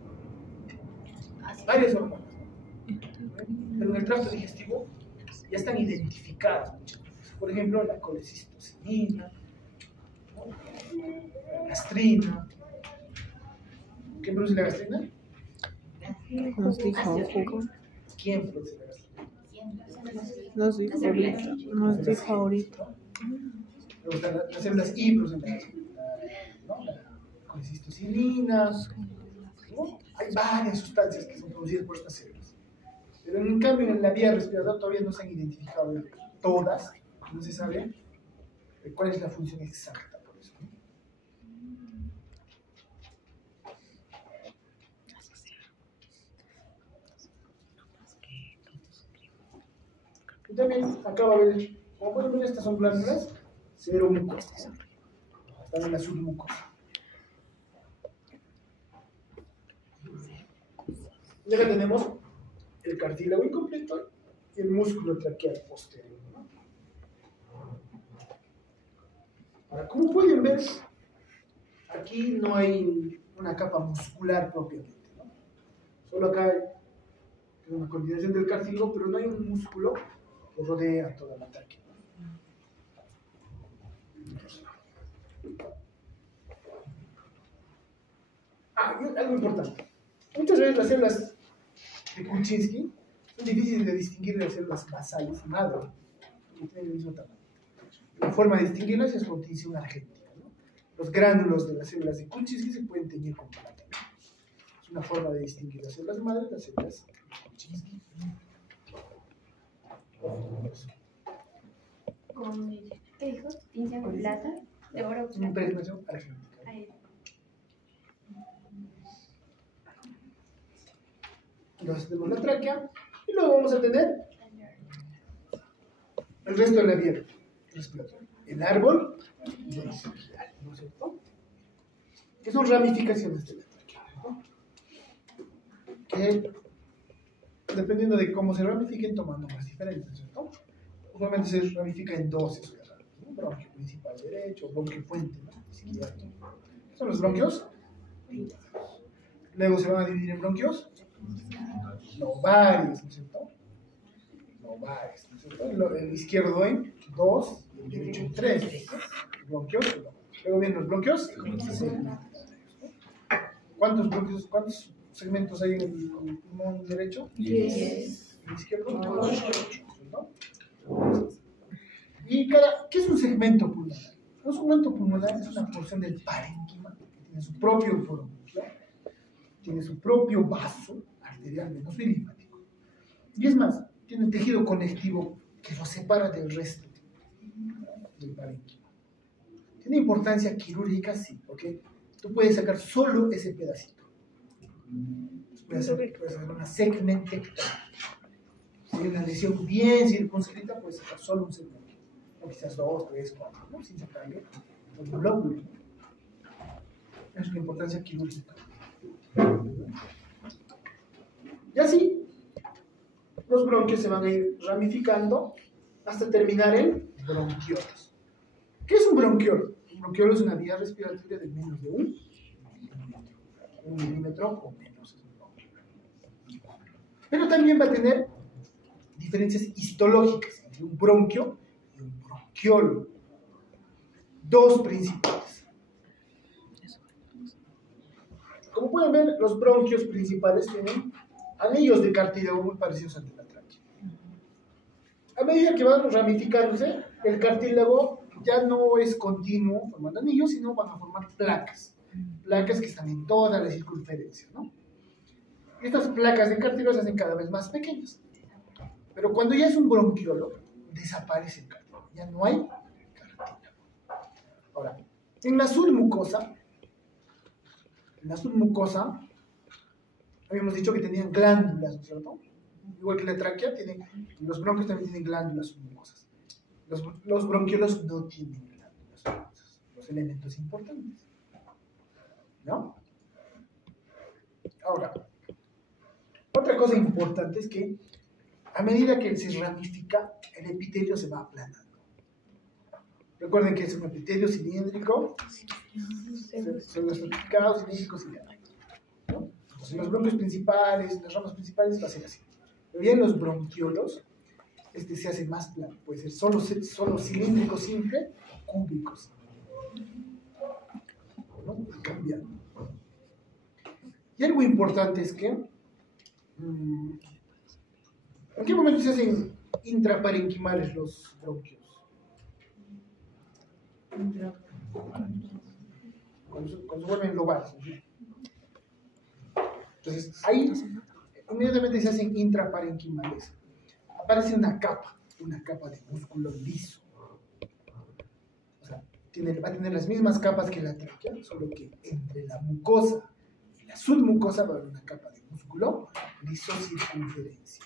varias hormonas, ¿no? Pero en el tracto digestivo ya están identificadas muchas veces. Por ejemplo, la colecistocinina, ¿no? La gastrina. ¿Quién produce la gastrina? Nos dijo Hugo. ¿Quién produce la gastrina? Nos dijo ahorita. Nos dijo ahorita. Luego están las células I producen la colecistocinina, ¿no? Hay varias sustancias que son producidas por estas células. Pero en cambio en la vía respiratoria todavía no se han identificado todas, no se sabe cuál es la función exacta por eso, ¿no? Y también acá va a ver, como pueden ver, estas son glándulas seromucosas, están en la submucosa. Y acá tenemos el cartílago incompleto y el músculo traqueal posterior, ¿no? Ahora, como pueden ver, aquí no hay una capa muscular propiamente, ¿no? Solo acá hay una coordinación del cartílago, pero no hay un músculo que rodea toda la tráquea. Y algo importante. Muchas veces las células de Kulchinsky son difíciles de distinguir de las células basales y madre, que tienen el mismo tamaño. La forma de distinguirlas es con tinción argéntica, ¿no? Los gránulos de las células de Kulchinsky se pueden teñir con plata. Es una forma de distinguir las células madre de las células de Kulchinsky. ¿Qué dijo? Tinción con plata, de oro. Impregnación argéntica. Entonces tenemos la tráquea y luego vamos a tener el resto de la vía respiratoria. El árbol bronquial, ¿no es cierto? Que son ramificaciones de la tráquea, ¿no? que dependiendo de cómo se ramifiquen, toman nombres diferentes, ¿cierto? Usualmente se ramifica en dos, eso ya sabes, ¿no? Bronquio principal derecho, bronquio puente, ¿no? Izquierdo. Son los bronquios. Luego se van a dividir en bronquios lobarios, ¿no es cierto? Lobarios, ¿no es cierto? El izquierdo en 2 y el derecho en 3. Bronquios. Luego vienen los bronquios. ¿Cuántos segmentos hay en el pulmón derecho? 10. ¿En el izquierdo? 8. ¿No? ¿Y qué es un segmento pulmonar? Un segmento pulmonar es una porción del parénquima que tiene su propio bronquio, tiene su propio vaso arterial, venoso y linfático. Y es más, tiene un tejido conectivo que lo separa del resto del parénquima. ¿Tiene importancia quirúrgica? Sí, porque tú puedes sacar solo ese pedacito. Puedes hacer una segmentectomía. Si hay una lesión bien circunscrita, puedes sacar solo un segmento. O quizás 2, 3, 4, ¿no? Sin sacarle un lóbulo. Es una importancia quirúrgica. Y así, los bronquios se van a ir ramificando hasta terminar en bronquiolos. ¿Qué es un bronquiolo? Un bronquiolo es una vía respiratoria de menos de 1 milímetro o menos. Pero también va a tener diferencias histológicas entre un bronquio y un bronquiolo. Dos principales. Como pueden ver, los bronquios principales tienen anillos de cartílago muy parecidos al de la tráquea. A medida que van ramificándose, el cartílago ya no es continuo formando anillos, sino van a formar placas. Placas que están en toda la circunferencia, ¿no? Y estas placas de cartílago se hacen cada vez más pequeñas. Pero cuando ya es un bronquiolo, desaparece el cartílago. Ya no hay cartílago. Ahora, en la submucosa, habíamos dicho que tenían glándulas, ¿no es cierto? Igual que la tráquea, los bronquios también tienen glándulas submucosas. Los bronquiolos no tienen glándulas submucosas. Los elementos importantes. ¿No? Ahora, otra cosa importante es que a medida que se ramifica, el epitelio se va aplanando. Recuerden que es un epitelio cilíndrico, son los estratificados, cilíndricos y diamétricos, ¿no? Entonces, los bronquios principales, las ramas principales va a ser así. Pero ya en los bronquiolos, se hace más plano. Puede ser solo cilíndrico simple o cúbico simple. ¿No? Cambia. Y algo importante es que ¿en qué momento se hacen intraparenquimales los bronquios? Cuando se vuelven lobales. Entonces, ahí inmediatamente se hacen intraparenquimales. Aparece una capa de músculo liso. O sea, va a tener las mismas capas que la tráquea, solo que entre la mucosa y la submucosa va a haber una capa de músculo liso circunferencia.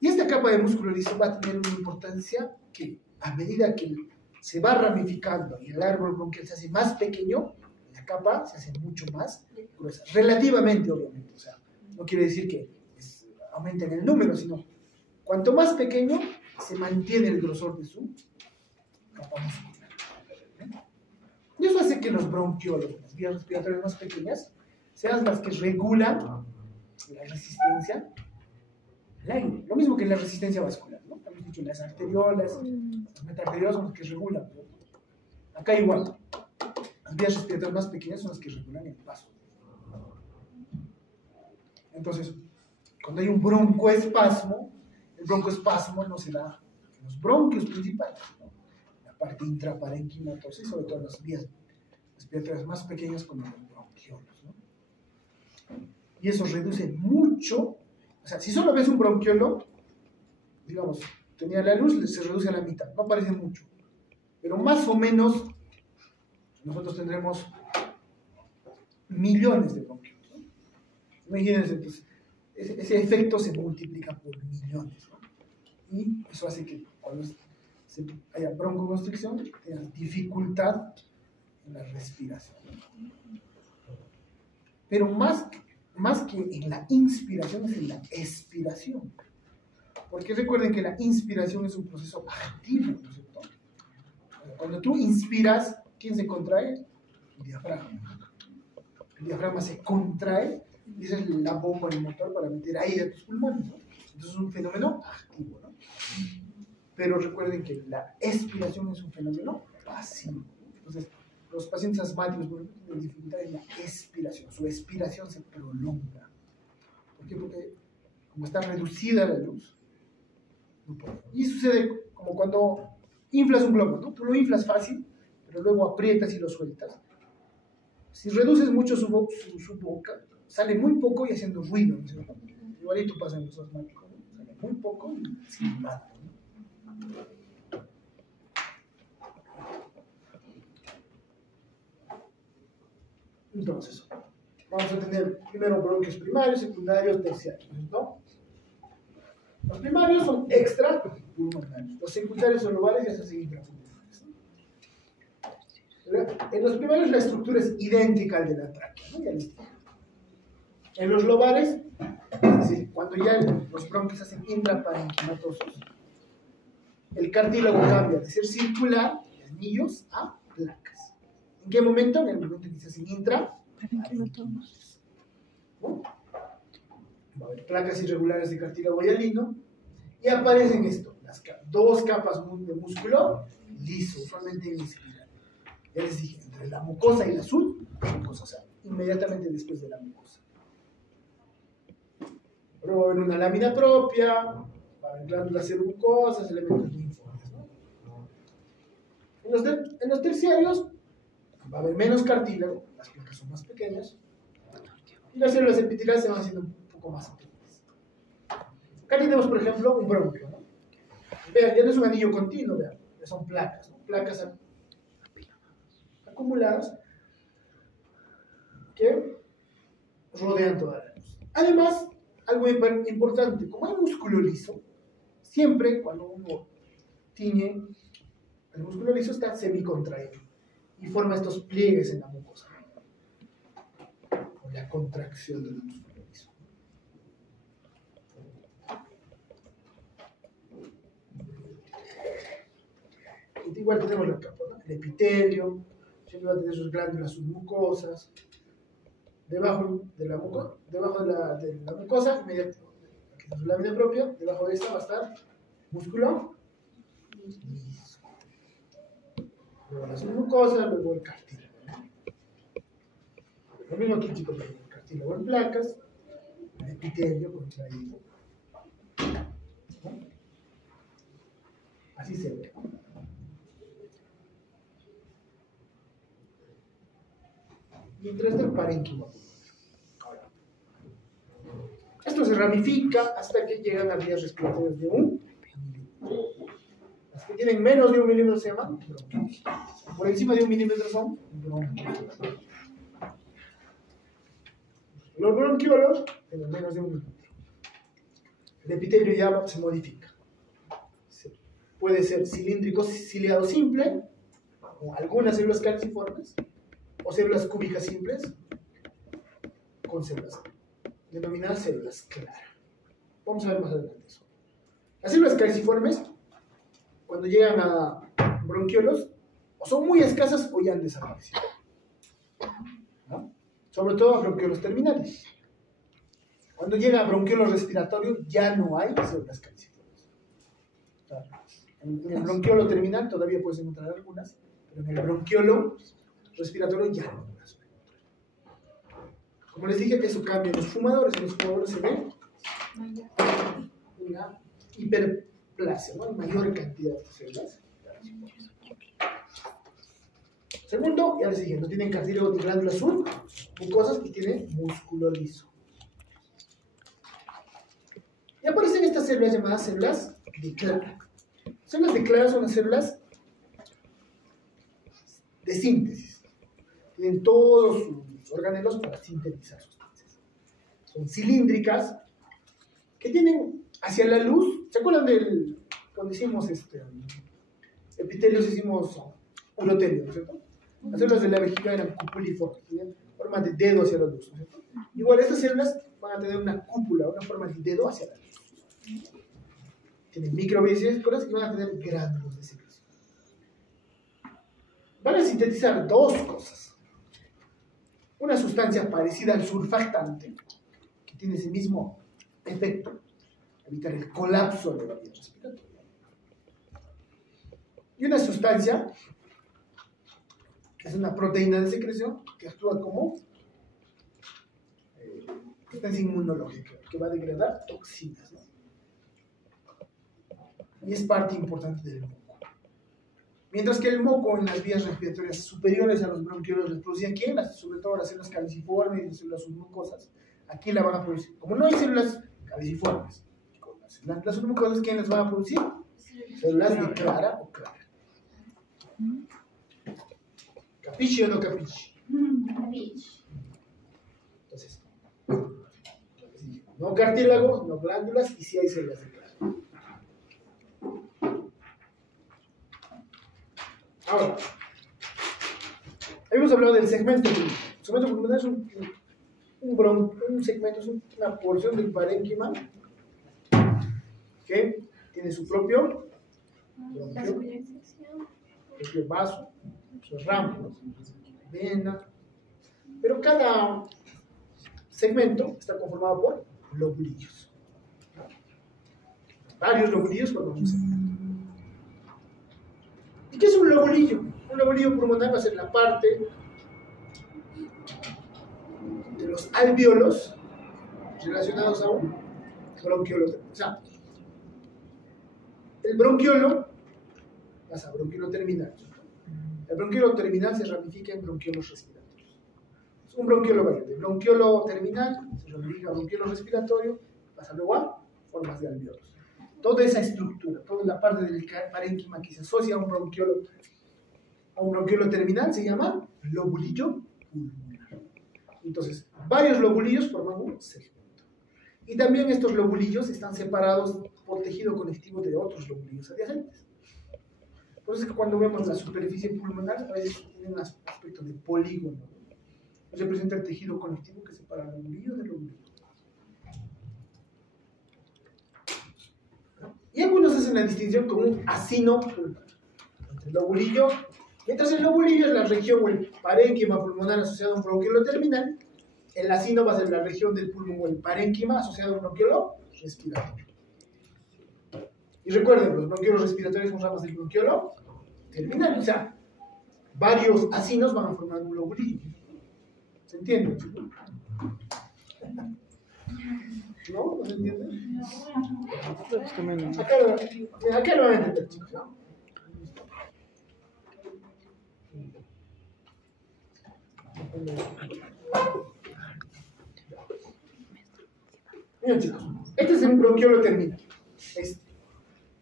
Y esta capa de músculo liso va a tener una importancia que a medida que se va ramificando y el árbol bronquial se hace más pequeño, la capa se hace mucho más gruesa. Relativamente, obviamente. O sea, no quiere decir que aumenta en el número, sino cuanto más pequeño se mantiene el grosor de su capa muscular. Y eso hace que los bronquiolos, las vías respiratorias más pequeñas, sean las que regulan la resistencia al aire. Lo mismo que la resistencia vascular, ¿no? Hemos dicho las arteriolas, las metaarteriolas son las que regulan, ¿no? Acá igual. Las vías respiratorias más pequeñas son las que regulan el paso. Entonces, cuando hay un broncoespasmo, el broncoespasmo no se da en los bronquios principales, ¿no? La parte intraparenquimatosa y sobre todo las vías respiratorias más pequeñas como los bronquiolos, ¿no? Y eso reduce mucho. O sea, si solo ves un bronquiolo, digamos, tenía la luz, se reduce a la mitad, no parece mucho. Pero más o menos, nosotros tendremos millones de bronquiolos, ¿no? Imagínense, entonces, ese efecto se multiplica por millones, ¿no? Y eso hace que cuando haya broncoconstricción, tengas dificultad en la respiración. Pero más más que en la inspiración, es en la expiración. Porque recuerden que la inspiración es un proceso activo, ¿no es cierto? Cuando tú inspiras, ¿quién se contrae? El diafragma. El diafragma se contrae y esa es la bomba del motor para meter aire a tus pulmones, ¿no? Entonces es un fenómeno activo, ¿no? Pero recuerden que la expiración es un fenómeno pasivo. Entonces, los pacientes asmáticos, por ejemplo, tienen dificultad en la expiración. Su expiración se prolonga. ¿Por qué? Porque como está reducida la luz, no puede. Y sucede como cuando inflas un globo, ¿no? Tú lo inflas fácil, pero luego aprietas y lo sueltas. Si reduces mucho su boca, sale muy poco y haciendo ruido, ¿no? Igualito pasa en los asmáticos, ¿no? Sale muy poco y silbando, ¿no? Entonces, vamos a tener primero bronquios primarios, secundarios, terciarios, ¿no? Los primarios son extrapulmonales, los secundarios son lobales y hasta se intrapulmonares, ¿no? En los primarios la estructura es idéntica al de la tráquea, ¿no? Ya les dije. En los lobales, es decir, cuando ya los bronquios se hacen intraparenquimatosos, el cartílago cambia de ser circular, de anillos, a placas. ¿En qué momento? En el momento en que se hacen intraparenquimatosos, ¿no? Va a haber placas irregulares de cartílago hialino y aparecen esto, las dos capas de músculo liso, usualmente en espiral. Ya les dije, entre la mucosa y la submucosa, o sea, inmediatamente después de la mucosa. Luego va a haber una lámina propia, va a haber glándulas seromucosas, elementos linfoides, ¿no? En los terciarios va a haber menos cartílago, las placas son más pequeñas, y las células epiteliales se van haciendo un poco más pequeñas. Acá tenemos, por ejemplo, un bronquio, ¿no? Vean, ya no es un anillo continuo, vean, ya son placas, ¿no? Placas acumuladas que rodean toda la luz. Además, algo importante, como hay músculo liso, siempre cuando uno tiñe, el músculo liso está semicontraído y forma estos pliegues en la mucosa, la contracción del músculo liso. Igual tenemos la capa, ¿no? El epitelio, siempre va a tener sus glándulas submucosas, debajo de la mucosa, inmediatamente, aquí está su lámina propia, debajo de esta va a estar músculo liso. Luego la submucosa, luego el cartílago. Lo mismo aquí, chicos, el cartílago en placas, el epitelio contraído, ¿no? Así se ve. Mientras del parénquima. Esto se ramifica hasta que llegan a vías respiratorias de 1 milímetro. Las que tienen menos de 1 milímetro se llaman bronquios. Por encima de 1 milímetro son bronquios. Los bronquiolos tienen menos de 1 milímetro. El epitelio ya se modifica. Puede ser cilíndrico ciliado simple, o algunas células calciformes, o células cúbicas simples, con células denominadas células claras. Vamos a ver más adelante eso. Las células calciformes, cuando llegan a bronquiolos, o son muy escasas o ya han desaparecido, ¿no? Sobre todo a bronquiolos terminales. Cuando llega a bronquiolo respiratorio, ya no hay células calciformes. En el bronquiolo terminal todavía puedes encontrar algunas, pero en el bronquiolo respiratorio ya no las puedes encontrar. Como les dije, eso cambia en los fumadores. En los fumadores se ve una hiperplasia, ¿no? Mayor cantidad de células. Segundo, ya les dije, no tienen cartílago ni glándulas submucosas y tienen músculo liso. Y aparecen estas células llamadas células de Clara. Células de Clara son las células de síntesis. Tienen todos sus organelos para sintetizar sustancias. Son cilíndricas que tienen hacia la luz. ¿Se acuerdan del cuando hicimos epitelios, hicimos urotelio, ¿no es cierto? Las células de la vejiga eran cupuliformes, tenían forma de dedo hacia la luz, ¿no es cierto? Igual estas células van a tener una cúpula, una forma de dedo hacia la luz. Tienen microvesículas y van a tener gránulos de secreción. Van a sintetizar dos cosas. Una sustancia parecida al surfactante, que tiene ese mismo efecto, evitar el colapso de la vía respiratoria. Y una sustancia, que es una proteína de secreción, que actúa como sustancia inmunológica, que va a degradar toxinas, ¿no? Y es parte importante del moco. Mientras que el moco en las vías respiratorias superiores a los bronquiolos los producía aquí, sobre todo las células caliciformes y las células submucosas, aquí la van a producir. Como no hay células caliciformes, las submucosas, ¿quién las van a producir? Células de clara o clara. ¿Capisci o no capisci? Entonces, no cartílago, no glándulas, y sí hay células de clara. Ahora, habíamos hablado del segmento pulmonar. El segmento pulmonar es un segmento, es una porción del parénquima que tiene su propio vaso, su ramo, vena, pero cada segmento está conformado por lobulillos. Varios lobulillos formando un segmento. ¿Y qué es un lobulillo? Un lobulillo pulmonar va a ser la parte de los alvéolos relacionados a un bronquiolo. O sea, el bronquiolo pasa a bronquiolo terminal. El bronquiolo terminal se ramifica en bronquiolos respiratorios. Es un bronquiolo variante. El bronquiolo terminal se ramifica en bronquiolo respiratorio, pasa luego a formas de alvéolos. Toda esa estructura, toda la parte del parénquima que se asocia a un bronquiolo terminal se llama lobulillo pulmonar. Entonces, varios lobulillos forman un segmento. Y también estos lobulillos están separados por tejido conectivo de otros lobulillos adyacentes. Por eso es que cuando vemos la superficie pulmonar, a veces tiene un aspecto de polígono. Representa el tejido conectivo que separa el lobulillo del lobulillo. Y algunos hacen la distinción como un acino pulmonar entre el lobulillo, mientras el lobulillo es la región o el parénquima pulmonar asociado a un bronquiolo terminal, el acino va a ser la región del pulmón o el parénquima asociado a un bronquiolo respiratorio. Y recuerden, los bronquiolos respiratorios son ramas del bronquiolo terminal, o sea, varios acinos van a formar un lobulillo. ¿Se entiende? ¿No? ¿No se entiende? Acá lo van a entender, chicos, ¿no? Miren, chicos, este es el bronquiolo terminal.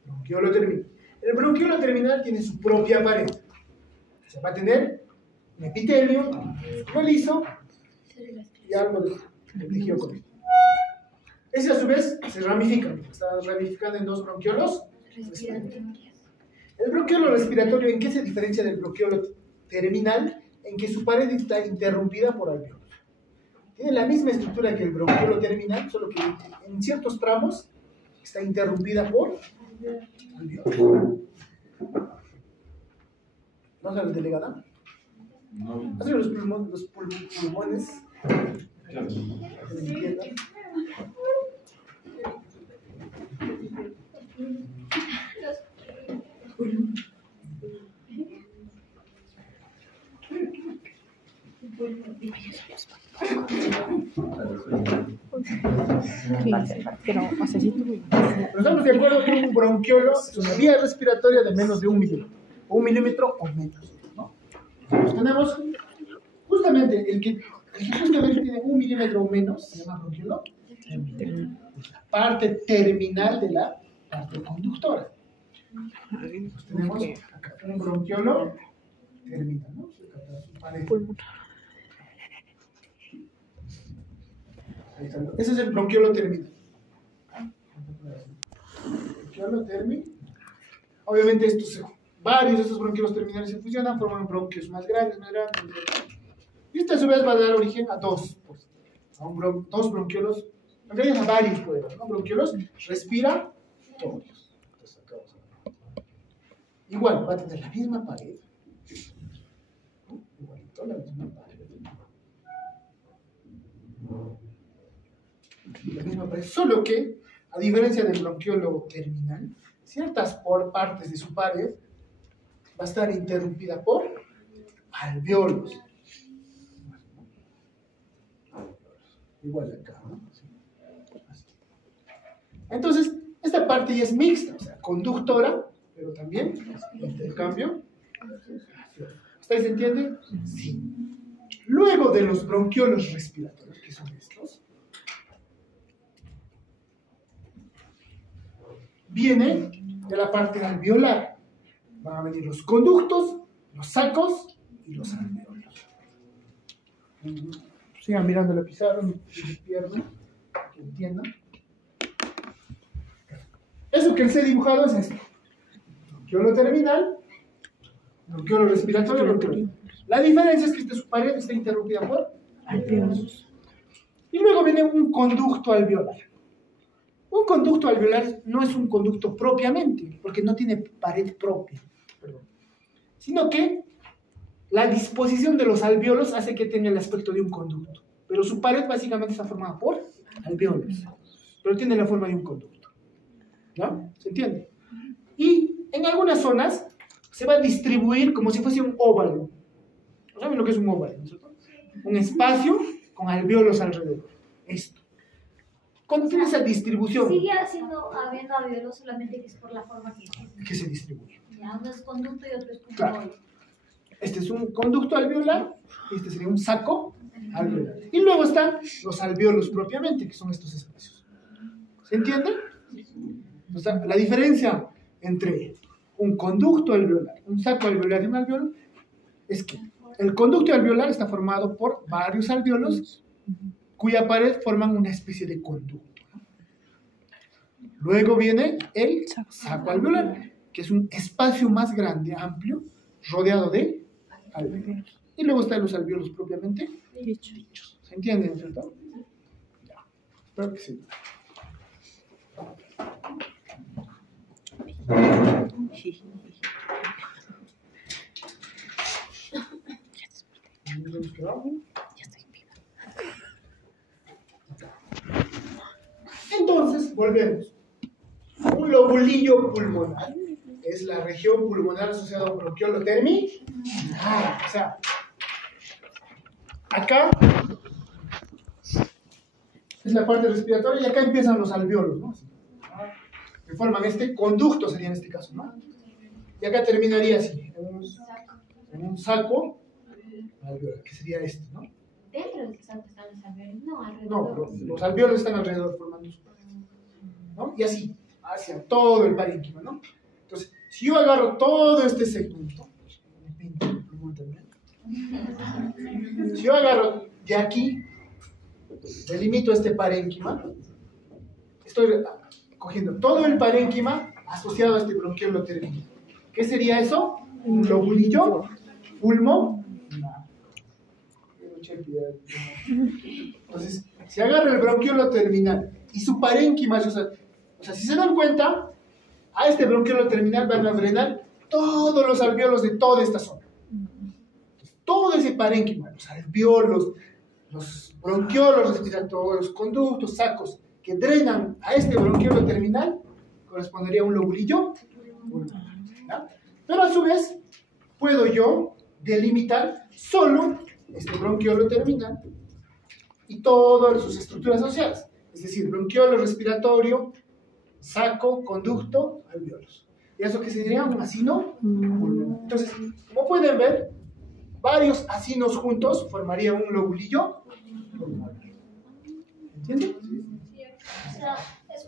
Bronquiolo terminal. El bronquiolo terminal tiene su propia pared. O sea, va a tener un epitelio, no liso y algo de tejido conectivo. Ese a su vez se ramifica, está ramificado en dos bronquiolos respiratorios. El bronquiolo respiratorio, ¿en qué se diferencia del bronquiolo terminal? En que su pared está interrumpida por alvéolos. Tiene la misma estructura que el bronquiolo terminal, solo que en ciertos tramos está interrumpida por alvéolos. ¿No sabes, delegada? No. Hazle los pulmones. Claro. Que se entiendan. Pero estamos de acuerdo que un bronquiolo es una vía respiratoria de menos de 1 milímetro, o 1 milímetro o menos, ¿no? Entonces tenemos justamente el que justamente tiene 1 milímetro o menos, se llama bronquiolo terminal. Es la parte terminal de la parte conductora. Pues tenemos acá un bronquiolo terminal, ¿no? Ese es el bronquiolo terminal. Bronquiolo terminal. Obviamente varios de estos bronquiolos terminales se fusionan, forman bronquios más grandes. Y este a su vez va a dar origen a dos bronquiolos, en realidad a varios poderes, ¿no? Bronquiolos respiratorios. Entonces, acá vamos a ver. Igual, va a tener la misma pared. ¿No? Igualito, la misma pared. La misma pared, solo que, a diferencia del bronquiolo terminal, ciertas partes de su pared va a estar interrumpida por alveolos. Igual acá, ¿no? Así. Entonces, esta parte ya es mixta, o sea, conductora, pero también intercambio. ¿Ustedes entienden? Sí. Luego de los bronquiolos respiratorios, que son estos, viene de la parte alveolar. Van a venir los conductos, los sacos y los alveolos. Sigan mirando la pizarra, mi pierna, que entiendan. Eso que les he dibujado es esto. Bronquiolo terminal, bronquiolo respiratorio, bronquiolo. La diferencia es que su pared está interrumpida por alveolos. Y luego viene un conducto alveolar. Un conducto alveolar no es un conducto propiamente, porque no tiene pared propia, sino que la disposición de los alveolos hace que tenga el aspecto de un conducto. Pero su pared básicamente está formada por alveolos, pero tiene la forma de un conducto. ¿No? ¿Se entiende? Y en algunas zonas se va a distribuir como si fuese un óvalo. ¿Saben lo que es un óvalo? ¿No es cierto? Un espacio con alveolos alrededor. Esto. Cuando tiene esa distribución... Sigue habiendo alveolos, solamente que es por la forma que se distribuye. Ya, uno es conducto y otro es punto. Claro. Este es un conducto alveolar, este sería un saco alveolar. Y luego están los alveolos propiamente, que son estos espacios. ¿Se entiende? O sea, la diferencia entre un conducto alveolar, un saco alveolar y un alveolo es que el conducto alveolar está formado por varios alveolos cuya pared forman una especie de conducto. Luego viene el saco alveolar, que es un espacio más grande, amplio, rodeado de alveolos. Y luego están los alveolos propiamente dichos. ¿Se entiende, cierto? Ya. Espero que sí. Entonces, volvemos. Un lobulillo pulmonar es la región pulmonar asociada a un bronquiolo terminal. O sea, acá es la parte respiratoria y acá empiezan los alveolos, ¿no? Que forman este conducto, sería en este caso, ¿no? Y acá terminaría así, en un saco alveolar, que sería este, ¿no? Dentro del saco están los alveolos, no alrededor. No, los alveolos están alrededor formando su pared, ¿no? Y así, hacia todo el parénquima, ¿no? Entonces, si yo agarro todo este segmento, si yo agarro de aquí, delimito este parénquima, estoy cogiendo todo el parénquima asociado a este bronquiolo terminal. ¿Qué sería eso? Un lobulillo pulmonar. Entonces, si agarro el bronquiolo terminal y su parénquima, o sea, si se dan cuenta, a este bronquiolo terminal van a drenar todos los alveolos de toda esta zona. Entonces, todo ese parénquima, los alveolos, los bronquiolos respiratorios, conductos, sacos, que drenan a este bronquiolo terminal, correspondería a un lobulillo pulmonar, ¿ya? Pero a su vez, puedo yo delimitar solo este bronquiolo terminal y todas sus estructuras asociadas, es decir, bronquiolo respiratorio, saco, conducto, alveolos. ¿Y eso qué sería? Un acino pulmonar. Entonces, como pueden ver, varios acinos juntos formarían un lobulillo pulmonar. ¿Entienden?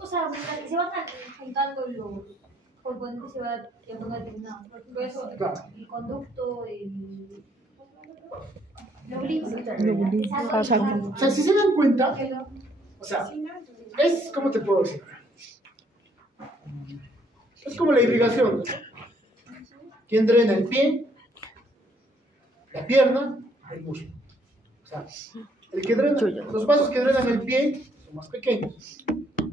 O sea, se van juntando los componentes, se va llamando determinado. Por eso, Claro. el conducto, el lobulillo. O sea, si se dan cuenta, o sea, es, ¿cómo te puedo decir? Es como la irrigación. ¿Quién drena? El pie, la pierna, el muslo. sea, los vasos que drenan el pie son más pequeños.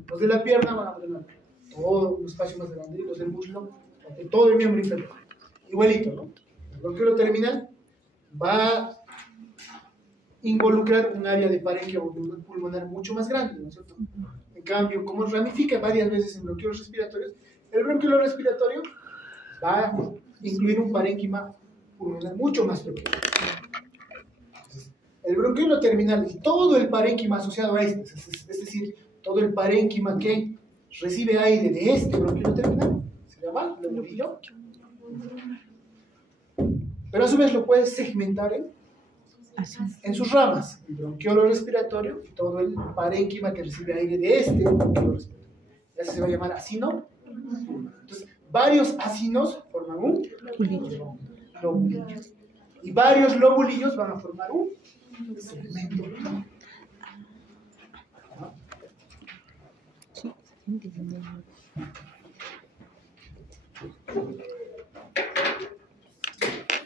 Los de la pierna van a drenar todo un espacio más grande, y los del muslo, todo el miembro inferior. Igualito, ¿no? El bronquiolo terminal va a involucrar un área de parénquima pulmonar mucho más grande, ¿no es cierto? En cambio, como ramifica varias veces en bronquiolos respiratorios, el bronquiolo respiratorio va a incluir un parénquima pulmonar mucho más pequeño. Entonces, el bronquiolo terminal y todo el parénquima asociado a este, es decir, todo el parénquima que recibe aire de este bronquiolo terminal, se llama lobulillo. Pero a su vez lo puedes segmentar en sus ramas, el bronquiolo respiratorio y todo el parénquima que recibe aire de este bronquiolo respiratorio. Ese se va a llamar acino. Entonces, varios acinos forman un lobulillo. Y varios lobulillos van a formar un segmento.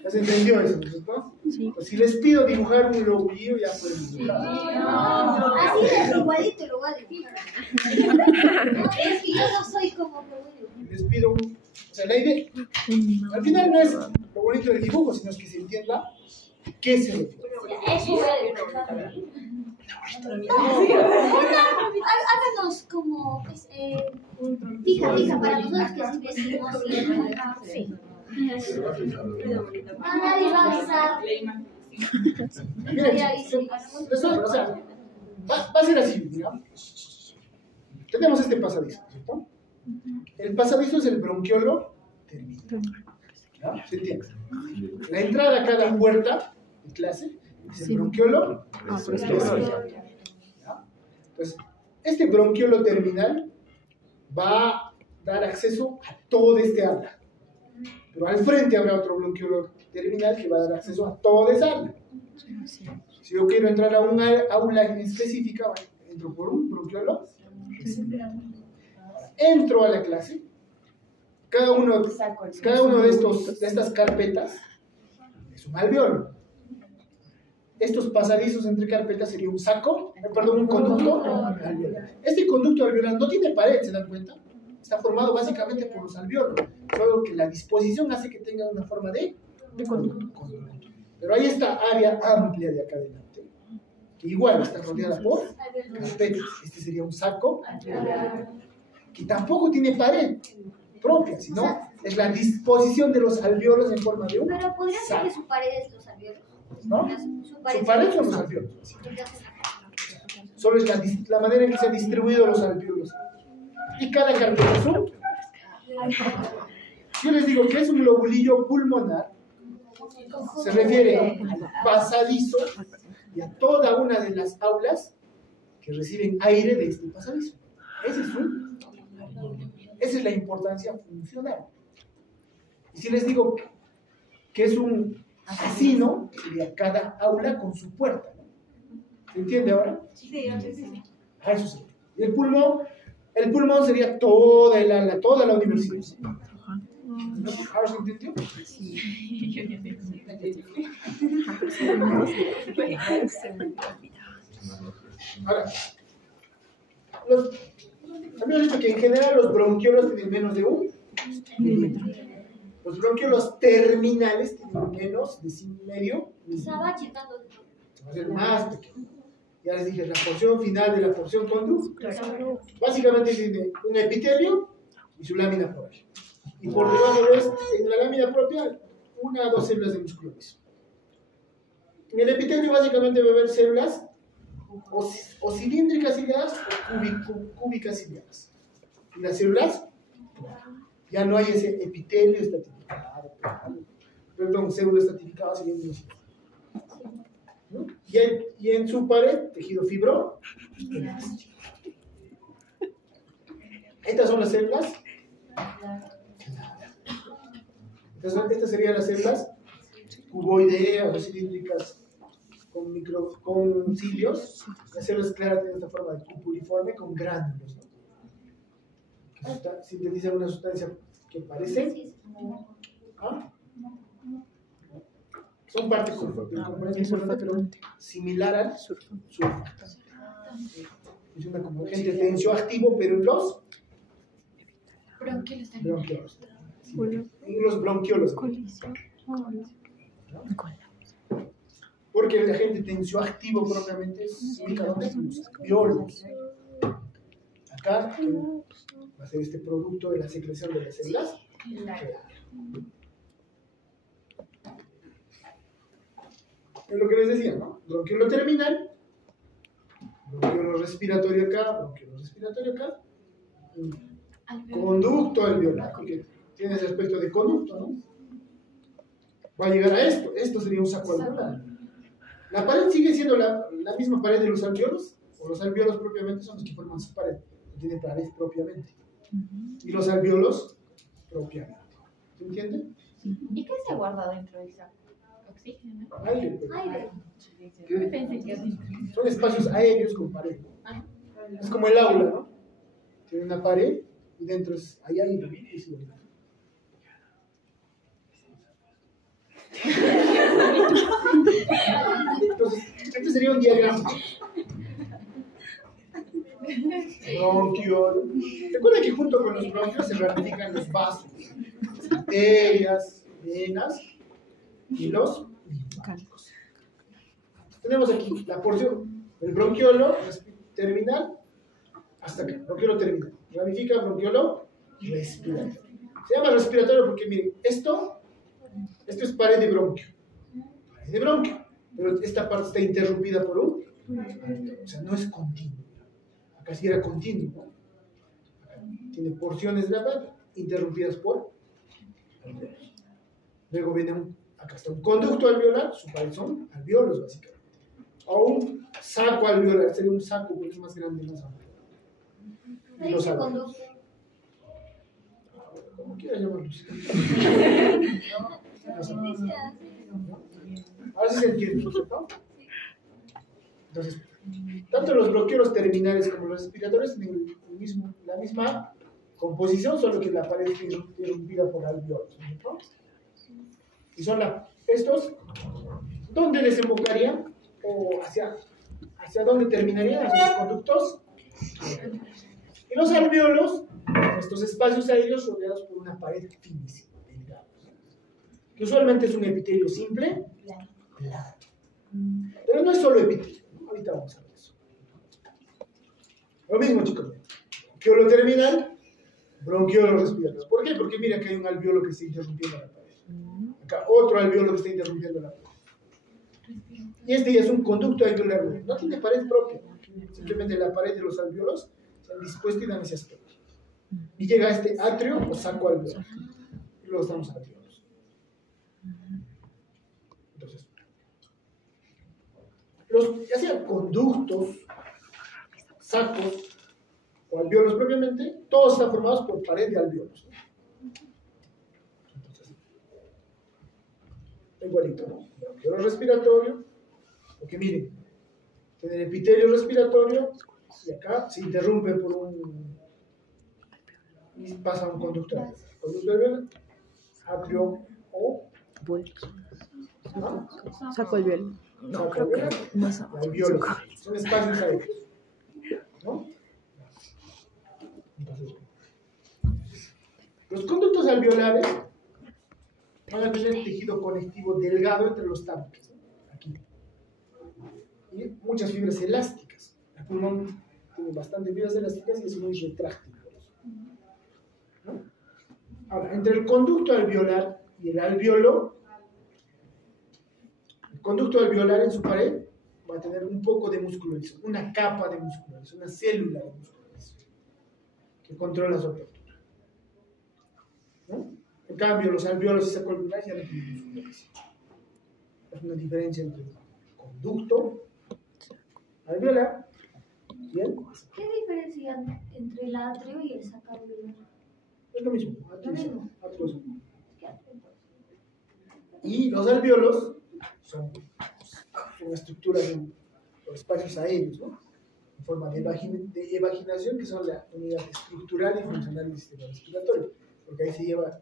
¿Ya se entendió eso, no? Sí. Pues si les pido dibujar un lobulillo, ya pueden dibujar. Así es, igualito lo voy a dibujar. Es que yo no soy como que Les pido un... O sea, la idea... Al final no es lo bonito del dibujo, sino es que se entienda qué se refiere. Eso voy a dibujar. Háganos como... fija, para nosotros que si decimos... Sí. Nadie va a avisar. O sea, va a ser así, digamos. Tenemos este pasadizo, ¿cierto? El pasadizo es el bronquiolo terminal. ¿Ya? ¿Se entiende? La entrada a cada puerta de clase es el bronquiolo terminal. Entonces, este bronquiolo terminal va a dar acceso a todo este ala. Pero al frente habrá otro bronquiolo terminal que va a dar acceso a toda esa aula. Si yo quiero entrar a una aula específica, entro por un bronquiolo. Entro a la clase. Cada uno de estas carpetas es un alveolo. Estos pasadizos entre carpetas sería un un conducto alveolar. Este conducto alveolar no tiene pared, ¿se dan cuenta? Está formado básicamente por los alveolos, solo que la disposición hace que tenga una forma de conducto. Pero hay esta área amplia de acá adelante, que igual está rodeada por carpetas. Este sería un saco, que tampoco tiene pared propia, sino es la disposición de los alveolos en forma de un Pero podría ser saco. que su pared es los alveolos. ¿No? Su pared son los alveolos. Solo es la manera en que se han distribuido los alveolos. Y cada carpeta es un... Yo les digo que es un lobulillo pulmonar. Se refiere al pasadizo y a toda una de las aulas que reciben aire de este pasadizo. Esa es la importancia funcional. Y si les digo que es un acino, sería cada aula con su puerta, ¿no? ¿Se entiende ahora? Sí, sí. Eso sí. Y el pulmón sería toda la universidad. ¿Ahora se entendió? Ahora, habíamos dicho que en general los bronquiolos tienen menos de 1 milímetro. Los bronquiolos terminales tienen menos de 5,5 Se va achicando. va a ser más pequeño. Ya les dije, la porción final de la porción conducta. Básicamente tiene un epitelio y su lámina por ahí. Y por debajo de en la lámina propia, 1 a 2 células de músculo liso. En el epitelio básicamente va a haber células o cilíndricas ciliadas o cúbicas ciliadas. Y las células, ya no hay ese epitelio estratificado, perdón, célula estratificada sería un músculo. ¿No? Y en su pared, tejido fibroelástico. Estas son las células. Estas serían las células cuboideas o cilíndricas con cilios. Las células claras tienen esta forma de cupuliforme con gránulos, ¿no? Que sintetizan una sustancia que parece Son parte del componente importante, pero similar al surfactante. Es una como agente tensioactivo, pero en los bronquiolos. En los bronquiolos. Porque el agente tensioactivo propiamente es únicamente los alveolos. Acá va a ser este producto de la secreción de las células. Es lo que les decía, ¿no? Bronquiolo terminal, bronquiolo respiratorio acá, conducto alveolar, porque tiene ese aspecto de conducto, ¿no? Va a llegar a esto sería un saco alveolar. La pared sigue siendo la misma pared de los alveolos, o los alveolos propiamente son los que forman su pared, no tiene pared propiamente. Y los alveolos propiamente. ¿Se entiende? ¿Y qué se ha guardado dentro del saco? Oxígeno. Aire. Aire. Yo pensé que Son espacios aéreos con pared. Es como el aula, ¿no? Tiene una pared y dentro hay aire. Entonces, este sería un diagrama. Bronquiolo. Recuerda que junto con los bronquios se ramifican los vasos, arterias, venas y los linfáticos. Tenemos aquí la porción del bronquiolo terminal hasta acá, bronquiolo terminal. Ramifica bronquiolo respiratorio. Se llama respiratorio porque, miren, esto es pared de bronquio. Pared de bronquio. Pero esta parte está interrumpida por un. O sea, no es continuo. Acá sí era continuo, ¿no? Acá tiene porciones de la pared interrumpidas por alveolos. Luego viene acá está un conducto alveolar, su pared son alveolos, básicamente. O un saco alveolar, sería un saco porque es más grande, más amplio. Y los alveolos. Como quieras llamarlo. Ahora sí se entiende, ¿no? Entonces, tanto los bronquiolos terminales como los respiratorios tienen la misma composición, solo que la pared es interrumpida por alveolos, ¿no? Y son estos, ¿dónde desembocarían? ¿O hacia dónde terminarían esos conductos? Y los alveolos, estos espacios aéreos rodeados por una pared finísima, delgada, que usualmente es un epitelio simple, plano. Pero no es solo epitelio, ¿no? Ahorita vamos a ver eso. Lo mismo, chicos. Bronquiolo terminal, bronquiolo respiratorio. ¿Por qué? Porque mira que hay un alveolo que está interrumpiendo la pared. Acá otro alveolo que está interrumpiendo la pared. Y este ya es un conducto alveolar. No tiene pared propia. Simplemente la pared de los alveolos se han dispuesto y dan ese aspecto. Y llega a este atrio o saco alveolar. Y luego estamos alveolos. Entonces, ya sean conductos, sacos o alveolos propiamente, todos están formados por pared de alveolos. Entonces, igualito, ¿no? Bronquiolo respiratorio, porque miren, tiene el epitelio respiratorio y acá se interrumpe por y pasa un conducto alveolar, atrio o ¿no? Saco alveolo. No, creo que no. Alveolos. Son espacios aéreos, ¿no? Entonces, los conductos alveolares van a tener tejido conectivo delgado entre los tabiques, ¿no? Aquí. Y muchas fibras elásticas. El pulmón tiene bastantes fibras elásticas y es muy retráctil. ¿No? Ahora, entre el conducto alveolar y el alveolo, el conducto alveolar en su pared va a tener un poco de musculación, una capa de musculación, una célula de musculación que controla su apertura. ¿No? En cambio, los alveolos y sacoalveolares ya no tienen musculación. Es una diferencia entre el conducto alveolar y el. ¿Qué diferencia entre el atrio y el saco alveolar? Es lo mismo. Lo mismo. Y los alveolos son estructuras o espacios aéreos, ¿no? En forma de evaginación, que son la unidad estructural y funcional del sistema respiratorio, porque ahí se lleva a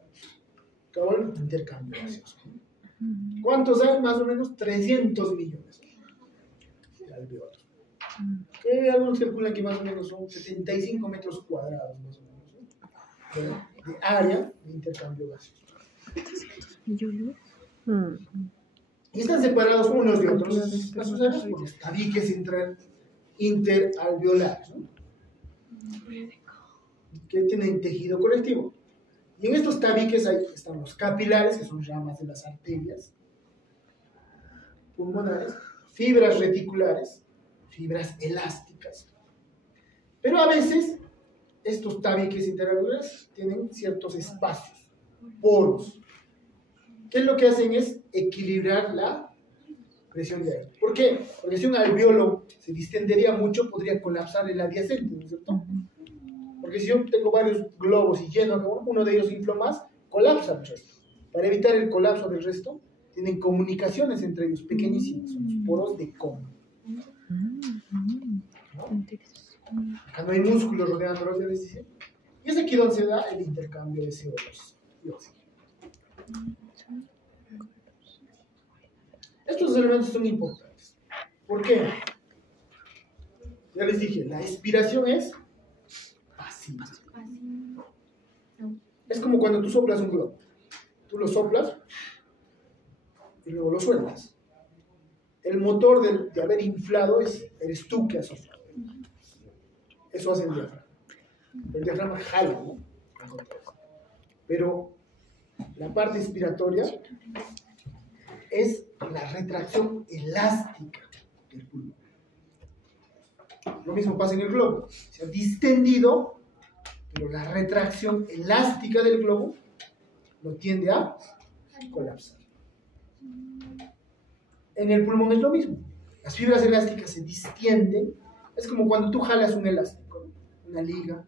cabo el intercambio gaseoso. ¿Cuántos hay? Más o menos 300 millones de alvéolos. Que algunos calculan que más o menos son 75 metros cuadrados, más o menos, ¿no? de área de intercambio gaseoso. Y están separados unos de otros estos áreas por los tabiques interalveolares, ¿no? Que tienen tejido conectivo. Y en estos tabiques ahí están los capilares, que son ramas de las arterias pulmonares, fibras reticulares, fibras elásticas. Pero a veces estos tabiques interalveolares tienen ciertos espacios, poros, que lo que hacen es equilibrar la presión de aire. ¿Por qué? Porque si un alveolo se distendería mucho, podría colapsar el adyacente, ¿no es cierto? Porque si yo tengo varios globos y lleno, uno de ellos infló más, colapsa el resto. Para evitar el colapso del resto, tienen comunicaciones entre ellos pequeñísimas, son los poros de Kohn. ¿No? Acá no hay músculos rodeándolos, ya les dije. Y es aquí donde se da el intercambio de CO2 y oxígeno. Estos elementos son importantes. ¿Por qué? Ya les dije, la expiración es pasiva. Es como cuando tú soplas un globo. Tú lo soplas y luego lo sueltas. El motor de haber inflado eres tú que has soplado. Eso hace el diafragma. El diafragma jala, ¿no? Pero la parte expiratoria es la retracción elástica del pulmón. Lo mismo pasa en el globo. Se ha distendido, pero la retracción elástica del globo lo tiende a colapsar. En el pulmón es lo mismo. Las fibras elásticas se distienden. Es como cuando tú jalas un elástico, ¿no? Una liga.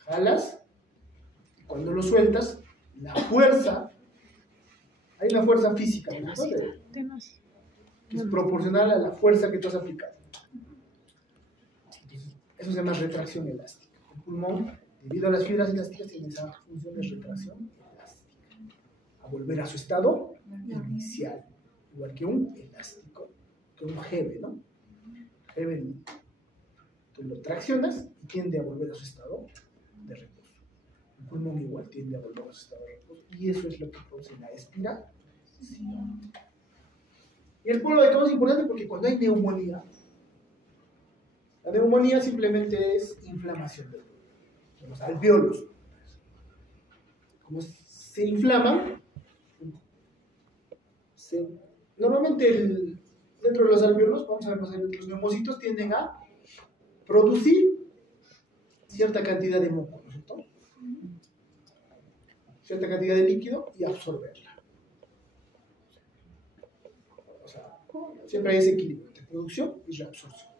Jalas, y cuando lo sueltas, la fuerza, hay una fuerza física, ¿no? Que es proporcional a la fuerza que tú has aplicado. Eso se llama retracción elástica. El pulmón, debido a las fibras elásticas, tiene esa función de retracción elástica, a volver a su estado inicial, igual que un elástico, que un jeve, ¿no? Jeve, tú lo traccionas y tiende a volver a su estado de reposo. El pulmón igual tiende a volver a su estado de reposo, y eso es lo que produce la expiración. Y el polo de Kohn es importante porque cuando hay neumonía, la neumonía simplemente es inflamación de los alvéolos. Como se inflaman, normalmente dentro de los alvéolos, vamos a ver más adelante, los neumocitos tienden a producir cierta cantidad de moco, ¿no es cierto? Cierta cantidad de líquido y absorberla. O sea, siempre hay ese equilibrio entre producción y reabsorción.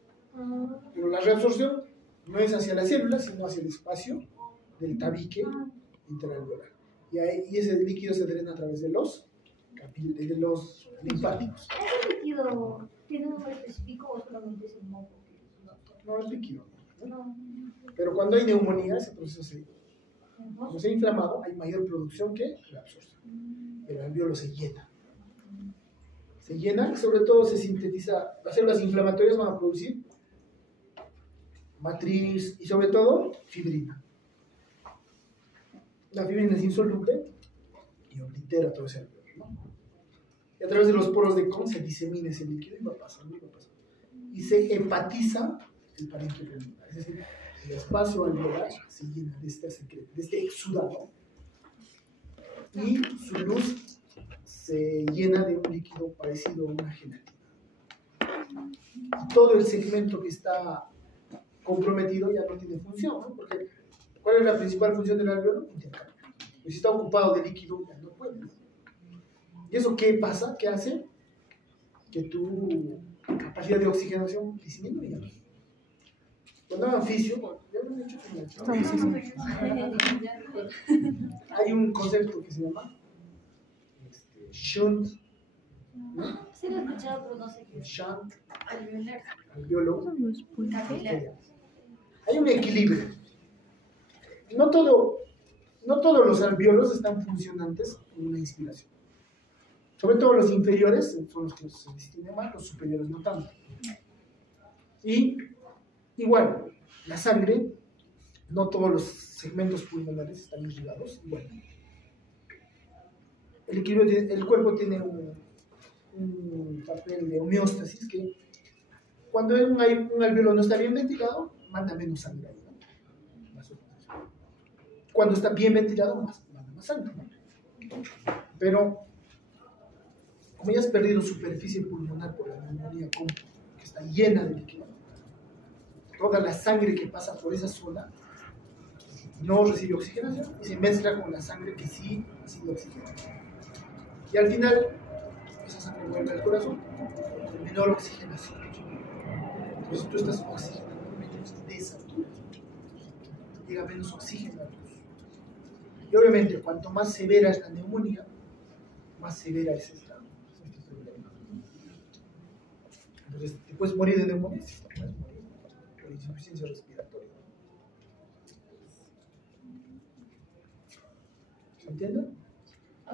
Pero la reabsorción no es hacia las células, sino hacia el espacio del tabique interalveolar. Y ese líquido se drena a través de los linfáticos. ¿Ese líquido tiene un nombre específico o solamente es el moco? No, es líquido. ¿No? Pero cuando hay neumonía, ese proceso cuando se ha inflamado, hay mayor producción que reabsorción. El alvéolo se llena. Se llena y sobre todo se sintetiza. Las células inflamatorias van a producir matriz y sobre todo fibrina. La fibrina es insoluble y oblitera todo ese alvéolo, ¿no? Y a través de los poros de Kohn se disemina ese líquido y va pasando y va pasando. Y se hepatiza el parénquima pulmonar. Es decir, el espacio alveolar se llena de este exudado y su luz se llena de un líquido parecido a una gelatina. Y todo el segmento que está comprometido ya no tiene función, ¿no? Porque ¿cuál es la principal función del alvéolo? Intercambio. Pues si está ocupado de líquido, ya no puede. ¿Y eso qué pasa? ¿Qué hace? Que tu capacidad de oxigenación disminuya. Cuando hay anfisio, ya lo he dicho hay un concepto que se llama shunt, ¿no? Sí lo he escuchado, pero no sé qué es. Shunt Alveolar. alvéolo. Capilar. Hay un equilibrio. No todos los alvéolos están funcionantes en una inspiración. Sobre todo los inferiores son los que se distinguen más, los superiores no tanto. Y igual, la sangre, no todos los segmentos pulmonares están irrigados. Igual. El cuerpo tiene un papel de homeostasis que cuando un alveolo no está bien ventilado, manda menos sangre ahí, ¿no? Cuando está bien ventilado, manda más sangre, ¿no? Pero como ya has perdido superficie pulmonar por la neumonía, que está llena de líquido, toda la sangre que pasa por esa zona no recibe oxigenación y se mezcla con la sangre que sí ha sido oxigenada. Y al final, esa sangre vuelve al corazón con menor oxigenación. Entonces tú estás oxigenando menos desaturación. Llega menos oxígeno a tus. Y obviamente, cuanto más severa es la neumonía, más severa es este problema. Entonces, te puedes morir de neumonía, te puedes morir por insuficiencia respiratoria. ¿Se entiende?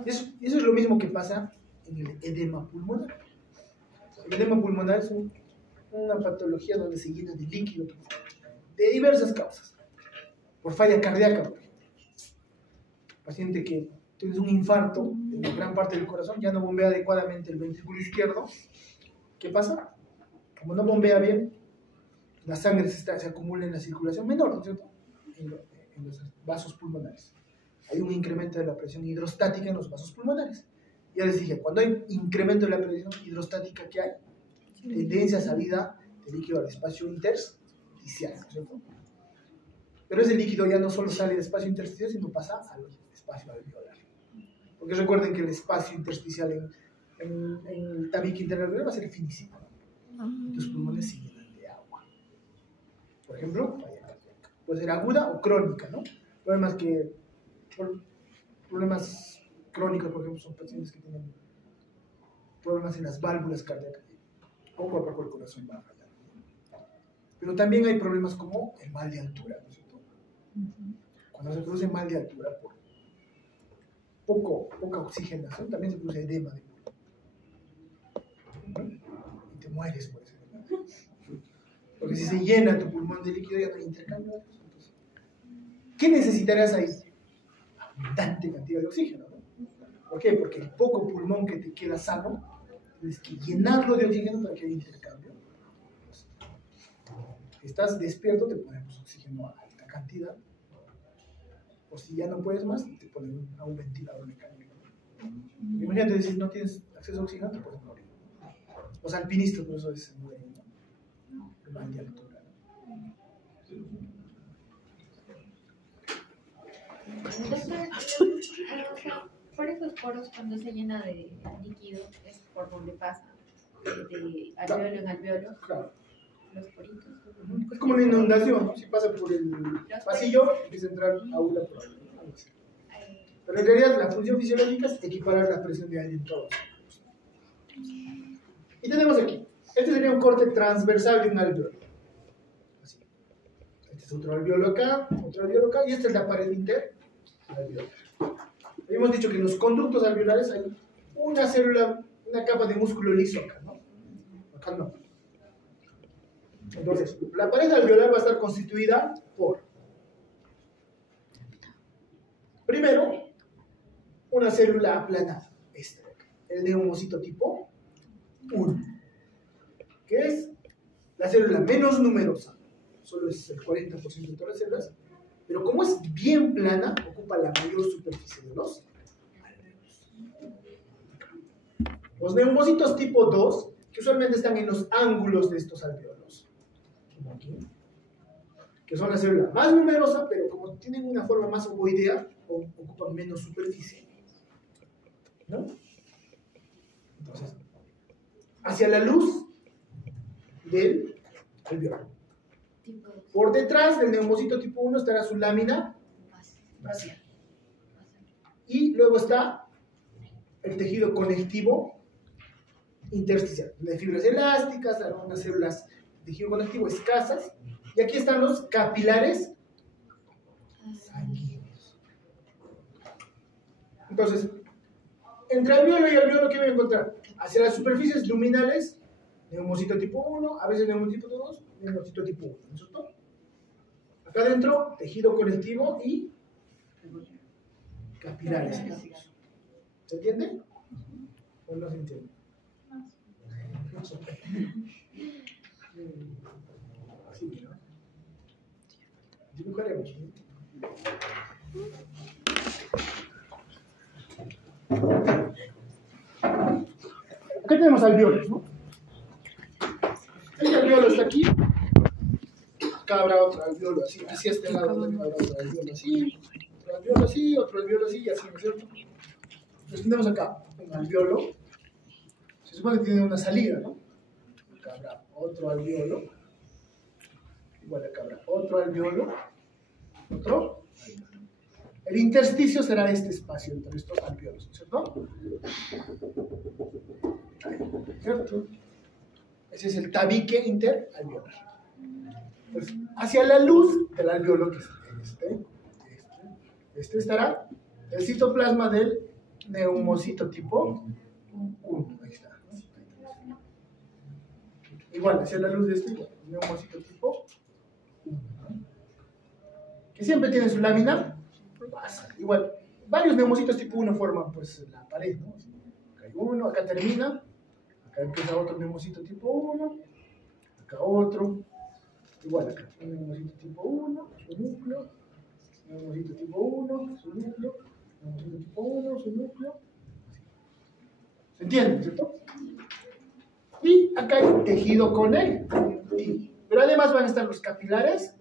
Eso es lo mismo que pasa en el edema pulmonar. El edema pulmonar es una patología donde se llena de líquido de diversas causas. Por falla cardíaca, por ejemplo. Paciente que tiene un infarto en una gran parte del corazón, ya no bombea adecuadamente el ventrículo izquierdo. ¿Qué pasa? Como no bombea bien, la sangre se acumula en la circulación menor, ¿no es cierto? En los vasos pulmonares. Hay un incremento de la presión hidrostática en los vasos pulmonares. Ya les dije, cuando hay incremento de la presión hidrostática, ¿qué hay? Tendencia a salida de líquido al espacio intersticial, ¿no es cierto? Pero ese líquido ya no solo sale del espacio intersticial, sino pasa al espacio alveolar. Porque recuerden que el espacio intersticial en el tabique interalveolar va a ser finísimo. Y tus pulmones se llenan de agua. Por ejemplo, falla cardíaca. Puede ser aguda o crónica, ¿no? Problemas crónicos, por ejemplo, son pacientes que tienen problemas en las válvulas cardíacas. Poco a poco el corazón va a fallar. Pero también hay problemas como el mal de altura, ¿no es cierto? Cuando se produce mal de altura por poca oxigenación, también se produce edema de pulmón. Y te mueres por ese edema. Porque si se llena tu pulmón de líquido, ya no hay intercambio. Entonces, ¿qué necesitarás ahí? Abundante cantidad de oxígeno, ¿no? ¿Por qué? Porque el poco pulmón que te queda sano, tienes que llenarlo de oxígeno para que haya intercambio. Si estás despierto, te ponemos oxígeno a alta cantidad. O si ya no puedes más, te ponen a un ventilador mecánico. Imagínate, si no tienes acceso a oxígeno, te puedes morir. Los alpinistas, por eso se mueren, ¿no? De mal de altura. Por esos poros, cuando se llena de líquido, es por donde pasa, de alveolo en alveolo. Claro. Los poritos. Es como una inundación, ¿no? Si pasa por el pasillo, empieza a entrar agua por ahí. Pero en realidad la función fisiológica es equiparar la presión de aire en todos. Y tenemos aquí, este sería un corte transversal de un alveolo. Así. Este es otro alveolo acá, y esta es la pared interalveolar. Habíamos dicho que en los conductos alveolares hay una célula, una capa de músculo liso acá, ¿no? Acá no. Entonces, la pared alveolar va a estar constituida por, primero, una célula aplanada, el neumocito tipo 1, que es la célula menos numerosa, solo es el 40% de todas las células, pero como es bien plana, ocupa la mayor superficie de los alveolos. Los neumocitos tipo 2, que usualmente están en los ángulos de estos alveolos, como aquí, que son la célula más numerosa, pero como tienen una forma más ovoidea, ocupan menos superficie, ¿no? Entonces, hacia la luz del alveolo. Por detrás del neumocito tipo 1 estará su lámina vacía. Y luego está el tejido conectivo intersticial, de fibras elásticas, algunas células de tejido conectivo escasas. Y aquí están los capilares sanguíneos. Entonces, entre alveolo y alveolo, ¿qué voy a encontrar? Hacia las superficies luminales, neumocito tipo 1, a veces neumocito tipo 2, neumocito tipo 1, ¿no es cierto? Acá adentro, tejido conectivo y capilares. ¿Se entiende? ¿O no se entiende? Así, ¿no? Dibujaremos, ¿no? Acá tenemos alveolos, ¿no? Este alveolo está aquí. Acá habrá otro alveolo así. Así a este lado habrá otro alveolo así. Otro alveolo así, otro alveolo así, y así, ¿no es cierto? Entonces tenemos acá un alveolo. Se supone que tiene una salida, ¿no? Acá habrá otro alveolo. Igual acá habrá otro alveolo. Otro. El intersticio será este espacio entre estos alveolos, ¿no es cierto? ¿Cierto? Ese es el tabique interalveolar. Pues hacia la luz del alveolo, que es este estará el citoplasma del neumocito tipo 1. Ahí está. Igual, hacia la luz de este, neumocito tipo 1. Que siempre tiene su lámina. Igual, varios neumocitos tipo 1 forman pues la pared, ¿no? Acá hay uno, acá termina, acá empieza otro neumocito tipo 1, acá otro, igual acá, un neumocito tipo 1, su núcleo, neumocito tipo 1, su núcleo, neumocito tipo 1, su núcleo, ¿se entiende, cierto? Y acá hay tejido conectivo, pero además van a estar los capilares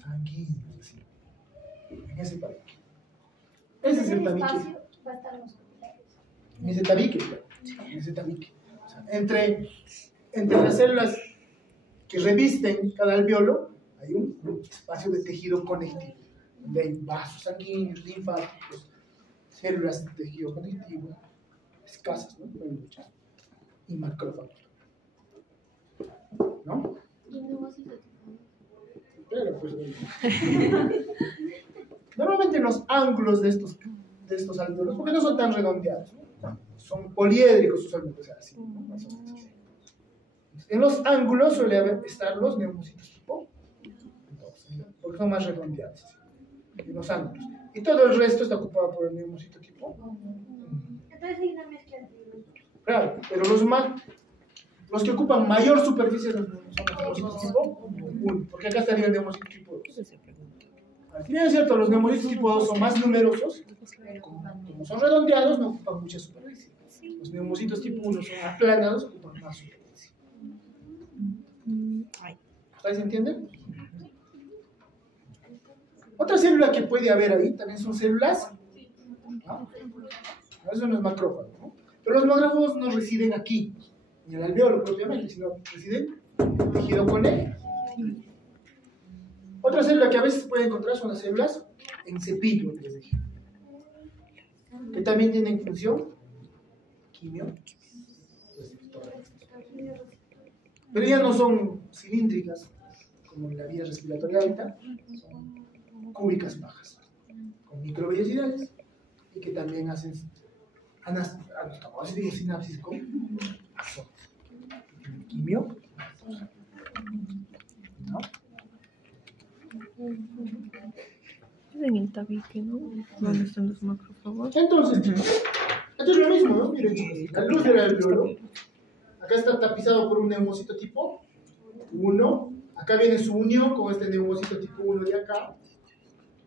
sanguíneos. En ese tabique. Ese es el tabique. Va a estar los capilares. En ese tabique, claro. En ese tabique. O sea, entre las células que revisten cada alveolo, hay un espacio de tejido conectivo, donde hay vasos sanguíneos, linfáticos, células de tejido conectivo, escasas, ¿no? No hay muchas. Y macrófagos. ¿No? Pero pues. Normalmente los ángulos de estos alveolos, porque no son tan redondeados, ¿no? Son poliédricos usualmente, o sea, así, ¿no? Más o menos así. En los ángulos suele estar los neumocitos tipo 2, porque son más redondeados, así, en los ángulos. Y todo el resto está ocupado por el neumocito tipo 1. Entonces hay una mezcla entre los dos. Claro, pero los que ocupan mayor superficie son los neumocitos tipo 1, porque acá estaría el neumocito tipo 2. Al final es cierto, los neumocitos tipo 2 son más numerosos, como son redondeados, no ocupan mucha superficie. Los neumocitos tipo 1 son aplanados, ocupan más superficie. ¿Ustedes entienden? Otra célula que puede haber ahí también son células, ¿no? Eso no es macrófago, ¿no? Pero los macrófagos no residen aquí, en el alveolo propiamente, sino residen en el tejido conectivo. Otra célula que a veces se puede encontrar son las células en cepillo, les dije, que también tienen función quimio, pero ya no son cilíndricas como en la vía respiratoria alta, son cúbicas bajas, con microvellosidades y que también hacen sinapsis con axón. Quimio, ¿no? En el tabique, ¿no? ¿Dónde están los macrófagos? Entonces, esto es lo mismo, ¿no? Miren, chicos, la luz del alveolo, acá está tapizado por un neumocito tipo 1, acá viene su unión con este neumocito tipo 1 de acá,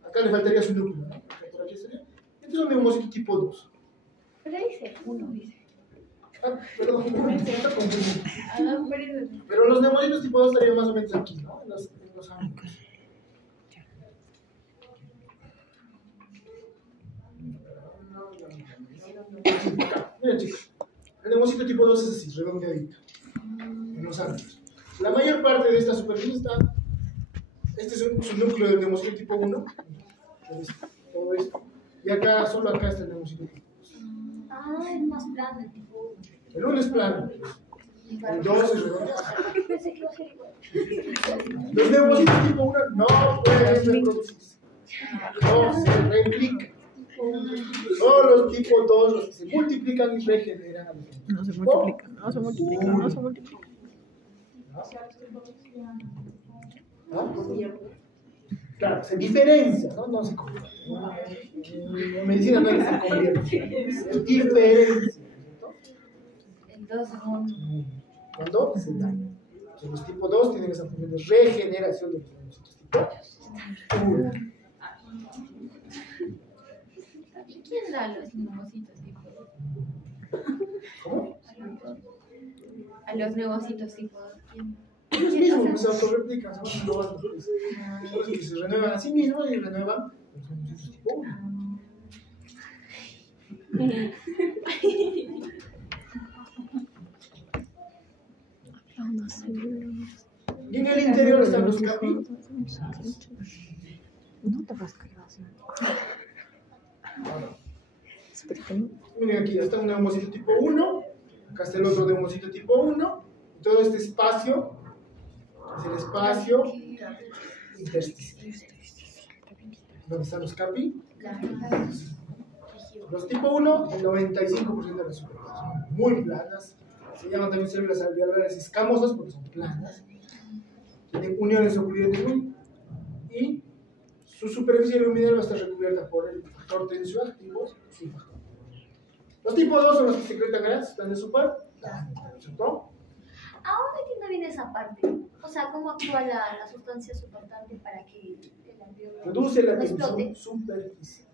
acá le faltaría su núcleo, ¿no? Por aquí sería. Este es un neumocito tipo 2. Pero dice 1, dice. Ah, perdón, pero los neumocitos tipo 2 estarían más o menos aquí, ¿no? En los ángulos. Miren, chicos, el neumocito tipo 2 es así, redondeadito, en los ángulos. La mayor parte de esta superficie está, este es su núcleo del neumocito tipo 1, todo esto, y acá, solo acá está el neumocito tipo 2. Ah, es más plano el tipo 1. El 1 es plano, el 2 es redondeado. Pensé que iba a ser igual. Los neumocitos tipo 1 no pueden reproducirse, no se replican. Todos los tipos 2, los que se multiplican y regeneran. No se multiplica, no se multiplica, no se multiplica. ¿Ah? Claro, se diferencia, ¿no? No se convierte. En medicina no es que se convierte, se diferencia. ¿Cierto? Entonces, Cuando se daña. Entonces, los tipo 2 tienen esa función de regeneración de los linfocitos tipo 1. ¿Y quién da los neumocitos tipo 2? ¿Cómo? A los neumocitos tipo 2, ¿quién? Ellos mismos se autorreplican, se van renovando. Por eso que se renuevan a sí mismos y renuevan los linfocitos tipo 1. Y en el interior están los capi. No te vas a caer así. Miren aquí, está un neumocito tipo 1, acá está el otro neumocito tipo 1, y todo este espacio es el espacio intersticial. ¿Dónde están los capi? Los tipo 1, el 95% de las superficies son muy planas, se llaman también células alveolares escamosas porque son planas, tienen uniones ocluyentes y su superficie luminal va a estar recubierta por el factor tensioactivo surfactante. Los tipo 2 son los que secretan grasa, están de surfactante, ¿cierto? Ahora entiendo bien esa parte. O sea, cómo actúa la sustancia surfactante para que el alveolo Reduce la no explote. tensión superficial.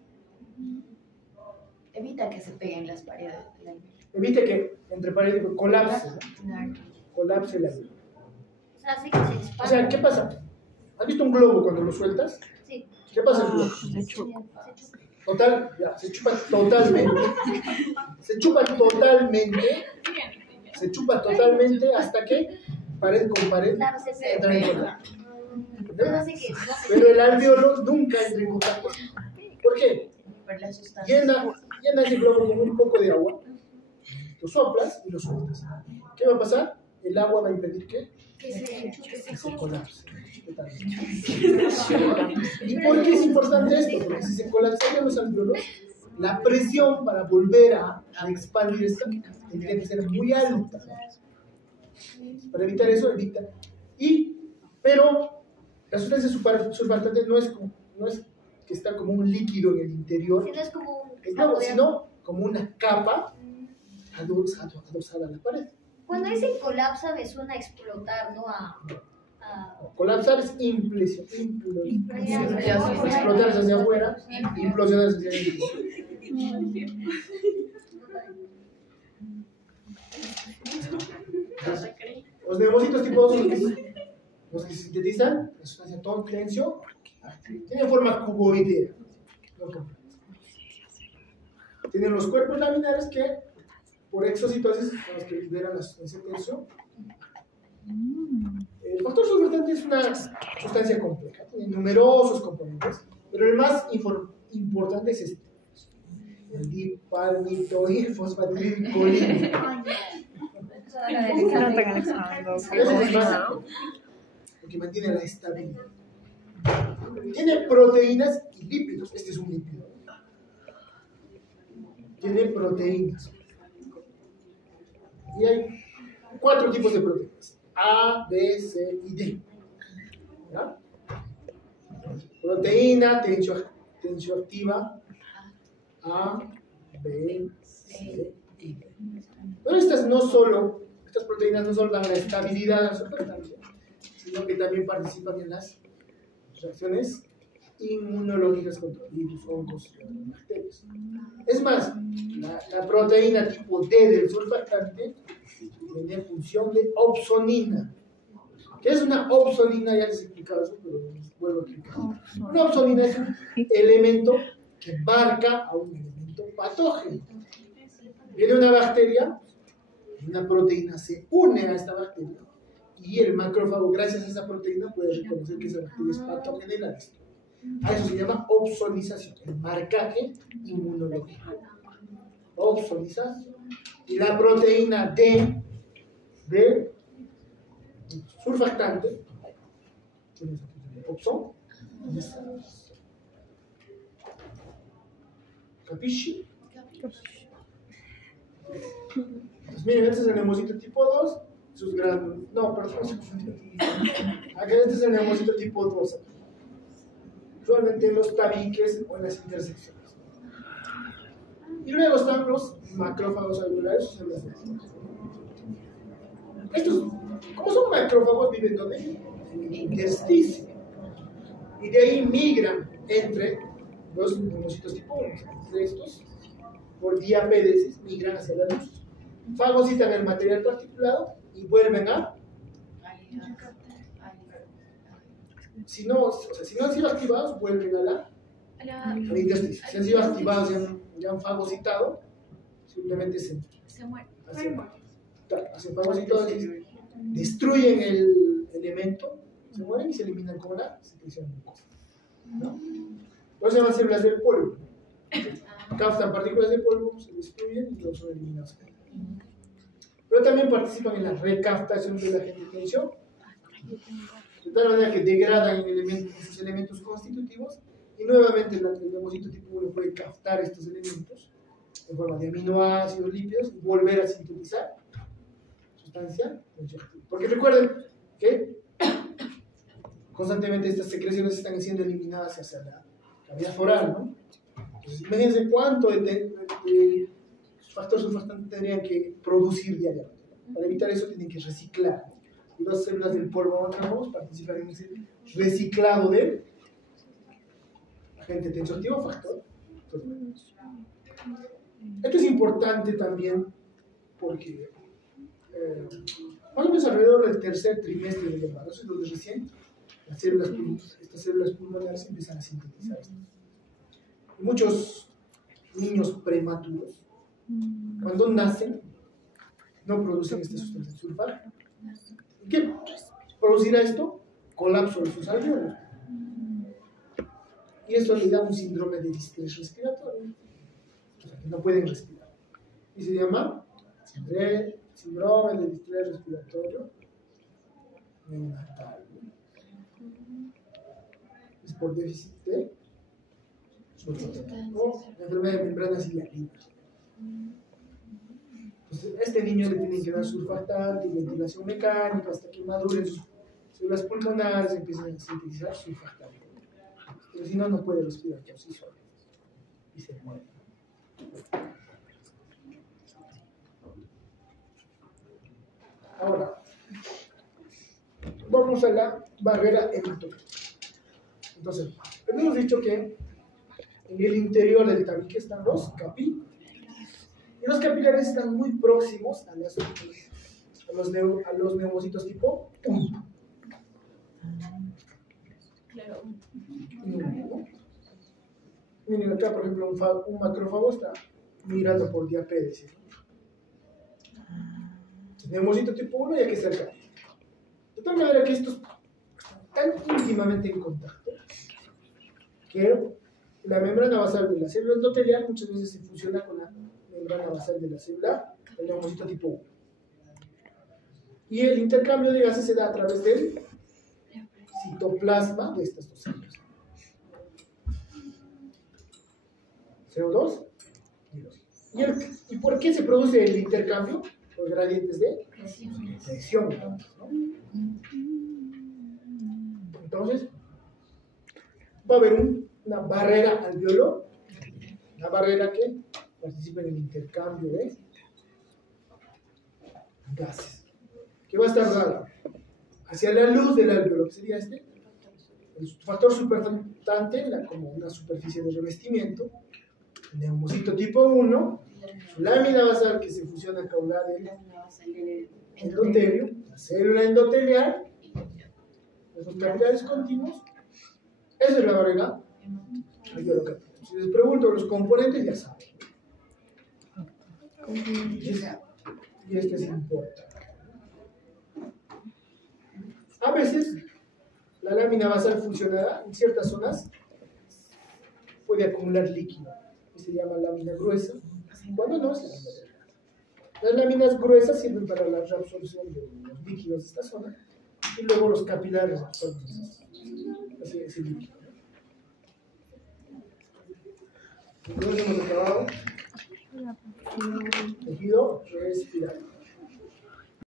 Evita que se peguen las paredes del alveolo. Evita que entre paredes colapse, ¿no? Claro. Colapse el alveolo. O sea, hace que se O expanda. sea, ¿qué pasa? ¿Has visto un globo cuando lo sueltas? Sí. ¿Qué pasa el globo? Se chupa. Total, ya, se chupa totalmente. Se chupa totalmente. Se chupa totalmente hasta que pared con pared Claro, se entra en contacto. Entonces hace que no se Pero el alveolo nunca entra en contacto. ¿Por qué? Por la sustancia. Llena ese globo con un poco de agua, lo soplas y lo sueltas. ¿Qué va a pasar? El agua va a impedir que se colapse. Totalmente. ¿Y por qué es importante esto? Porque si se colapsan los alveolos, la presión para volver a expandir esto tendría que ser muy alta. Para evitar eso, evita. Pero la sustancia surfactante no es que está como un líquido en el interior, Si no es como un sino como una capa adosada a la pared. Cuando dice colapsa me suena a explotar, ¿no? Colapsar es implosión. Explotar es hacia afuera, implosionar es hacia adentro. Los neumocitos tipo 2 son los que sintetizan la sustancia tensio, tienen forma cuboidea. Tienen los cuerpos laminares que, por exocitosis, son los que liberan la sustancia tensio. El factor surfactante es una sustancia compleja, tiene numerosos componentes, pero el más importante es este: el dipalmitoilfosfatidilcolina. No tengan examen. Ese es más, porque mantiene la estabilidad. Tiene proteínas y lípidos. Este es un lípido. Tiene proteínas. Y hay 4 tipos de proteínas: A, B, C y D. ¿Ya? Proteína tensioactiva A, B, C y D. Pero estas proteínas no solo dan la estabilidad a la surfactancia, sino que también participan en las reacciones inmunológicas contra virus, hongos y bacterias. Es más, la proteína tipo D del surfactante tiene función de opsonina. ¿Qué es una opsonina? Ya les he explicado eso, pero vuelvo a explicar. Una opsonina es un elemento que marca a un elemento patógeno. Viene una bacteria, una proteína se une a esta bacteria y el macrófago, gracias a esa proteína, puede reconocer que esa bacteria es patógena y la destruye. A eso se llama opsonización, el marcaje inmunológico. Opsonización. Y la proteína D de surfactante, tiene esa función de opsonización. ¿Capisci? Pues miren, este es el neumocito tipo 2, sus gránulos. No, perdón, acá este es el neumocito tipo 2. Usualmente en los tabiques o en las intersecciones. Y luego están los macrófagos alveolares o células de alveolo. Estos, como son macrófagos, viven donde? En el intersticio. Y de ahí migran entre los neumocitos tipo 1. Entre estos, por diapédesis, migran hacia la luz. Fagocitan el material particulado y vuelven a. Si no han sido activados, vuelven al intersticio. Si han sido activados y han fagocitado, simplemente se mueren. Hacen fagocitado, destruyen el elemento, se mueren y se eliminan con la secreción mucosa. ¿No? Luego se llaman células del polvo. Captan partículas de polvo, se destruyen y luego son eliminados. Pero también participan en la recaptación de la generación, de tal manera que degradan sus elementos constitutivos y nuevamente el neumocito tipo 1 puede captar estos elementos en forma de aminoácidos, lípidos y volver a sintetizar sustancia constitutiva. Porque recuerden que constantemente estas secreciones están siendo eliminadas hacia la cavidad foral, ¿no? Entonces, imagínense cuánto de factor surfactante tendrían que producir diariamente. Para evitar eso tienen que reciclar. Y las células del polvo macrófagos participan en ese reciclado del agente tensoactivo factor. Esto es importante también porque más o menos alrededor del tercer trimestre del embarazo es donde recién estas células pulmonares empiezan a sintetizar esto. Y muchos niños prematuros, cuando nacen, no producen esta sustancia sulfata. ¿Qué producirá esto? Colapso de sus alveolos. Y esto le da un síndrome de distrés respiratorio. O sea, que no pueden respirar. Y se llama síndrome de distrés respiratorio neonatal. Es por déficit de sulfato o enfermedad de membranas ciliativas. Entonces, a este niño le tienen que dar surfactante y ventilación mecánica hasta que maduren sus células pulmonares y empiecen a sintetizar surfactante. Pero si no, no puede respirar por sí solo y se muere. Ahora, vamos a la barrera hematócrica. Entonces, hemos dicho que en el interior del tabique están los capilares. Y los capilares están muy próximos a los neumocitos tipo 1. Claro. Miren acá, por ejemplo, un macrófago está migrando por diapédesis. Neumocito tipo 1 y aquí está el capil. De tal manera que estos están tan íntimamente en contacto que la membrana basal de la célula endotelial muchas veces se fusiona con la membrana basal de la célula del neumocito tipo 1. Y el intercambio de gases se da a través del citoplasma de estas dos células. CO2 y oxígeno. ¿Y por qué se produce el intercambio? Los gradientes de presión. ¿No? Entonces, va a haber una barrera alveolo, una barrera que participa en el intercambio de gases, que va a estar dada hacia la luz del alveolo, que sería el factor surfactante, como una superficie de revestimiento, el neumocito tipo 1, su lámina basal que se fusiona caudal del endotelio, la célula endotelial, esos capilares continuos, esa es la barrera alveolo. Si les pregunto los componentes, ya saben. Y este es importante. A veces, la lámina basal fusionada en ciertas zonas puede acumular líquido, que se llama lámina gruesa. Cuando no, se llama delgada. Las láminas gruesas sirven para la reabsorción de los líquidos de esta zona y luego los capilares absorben ese líquido. Entonces hemos acabado. Tejido respiral.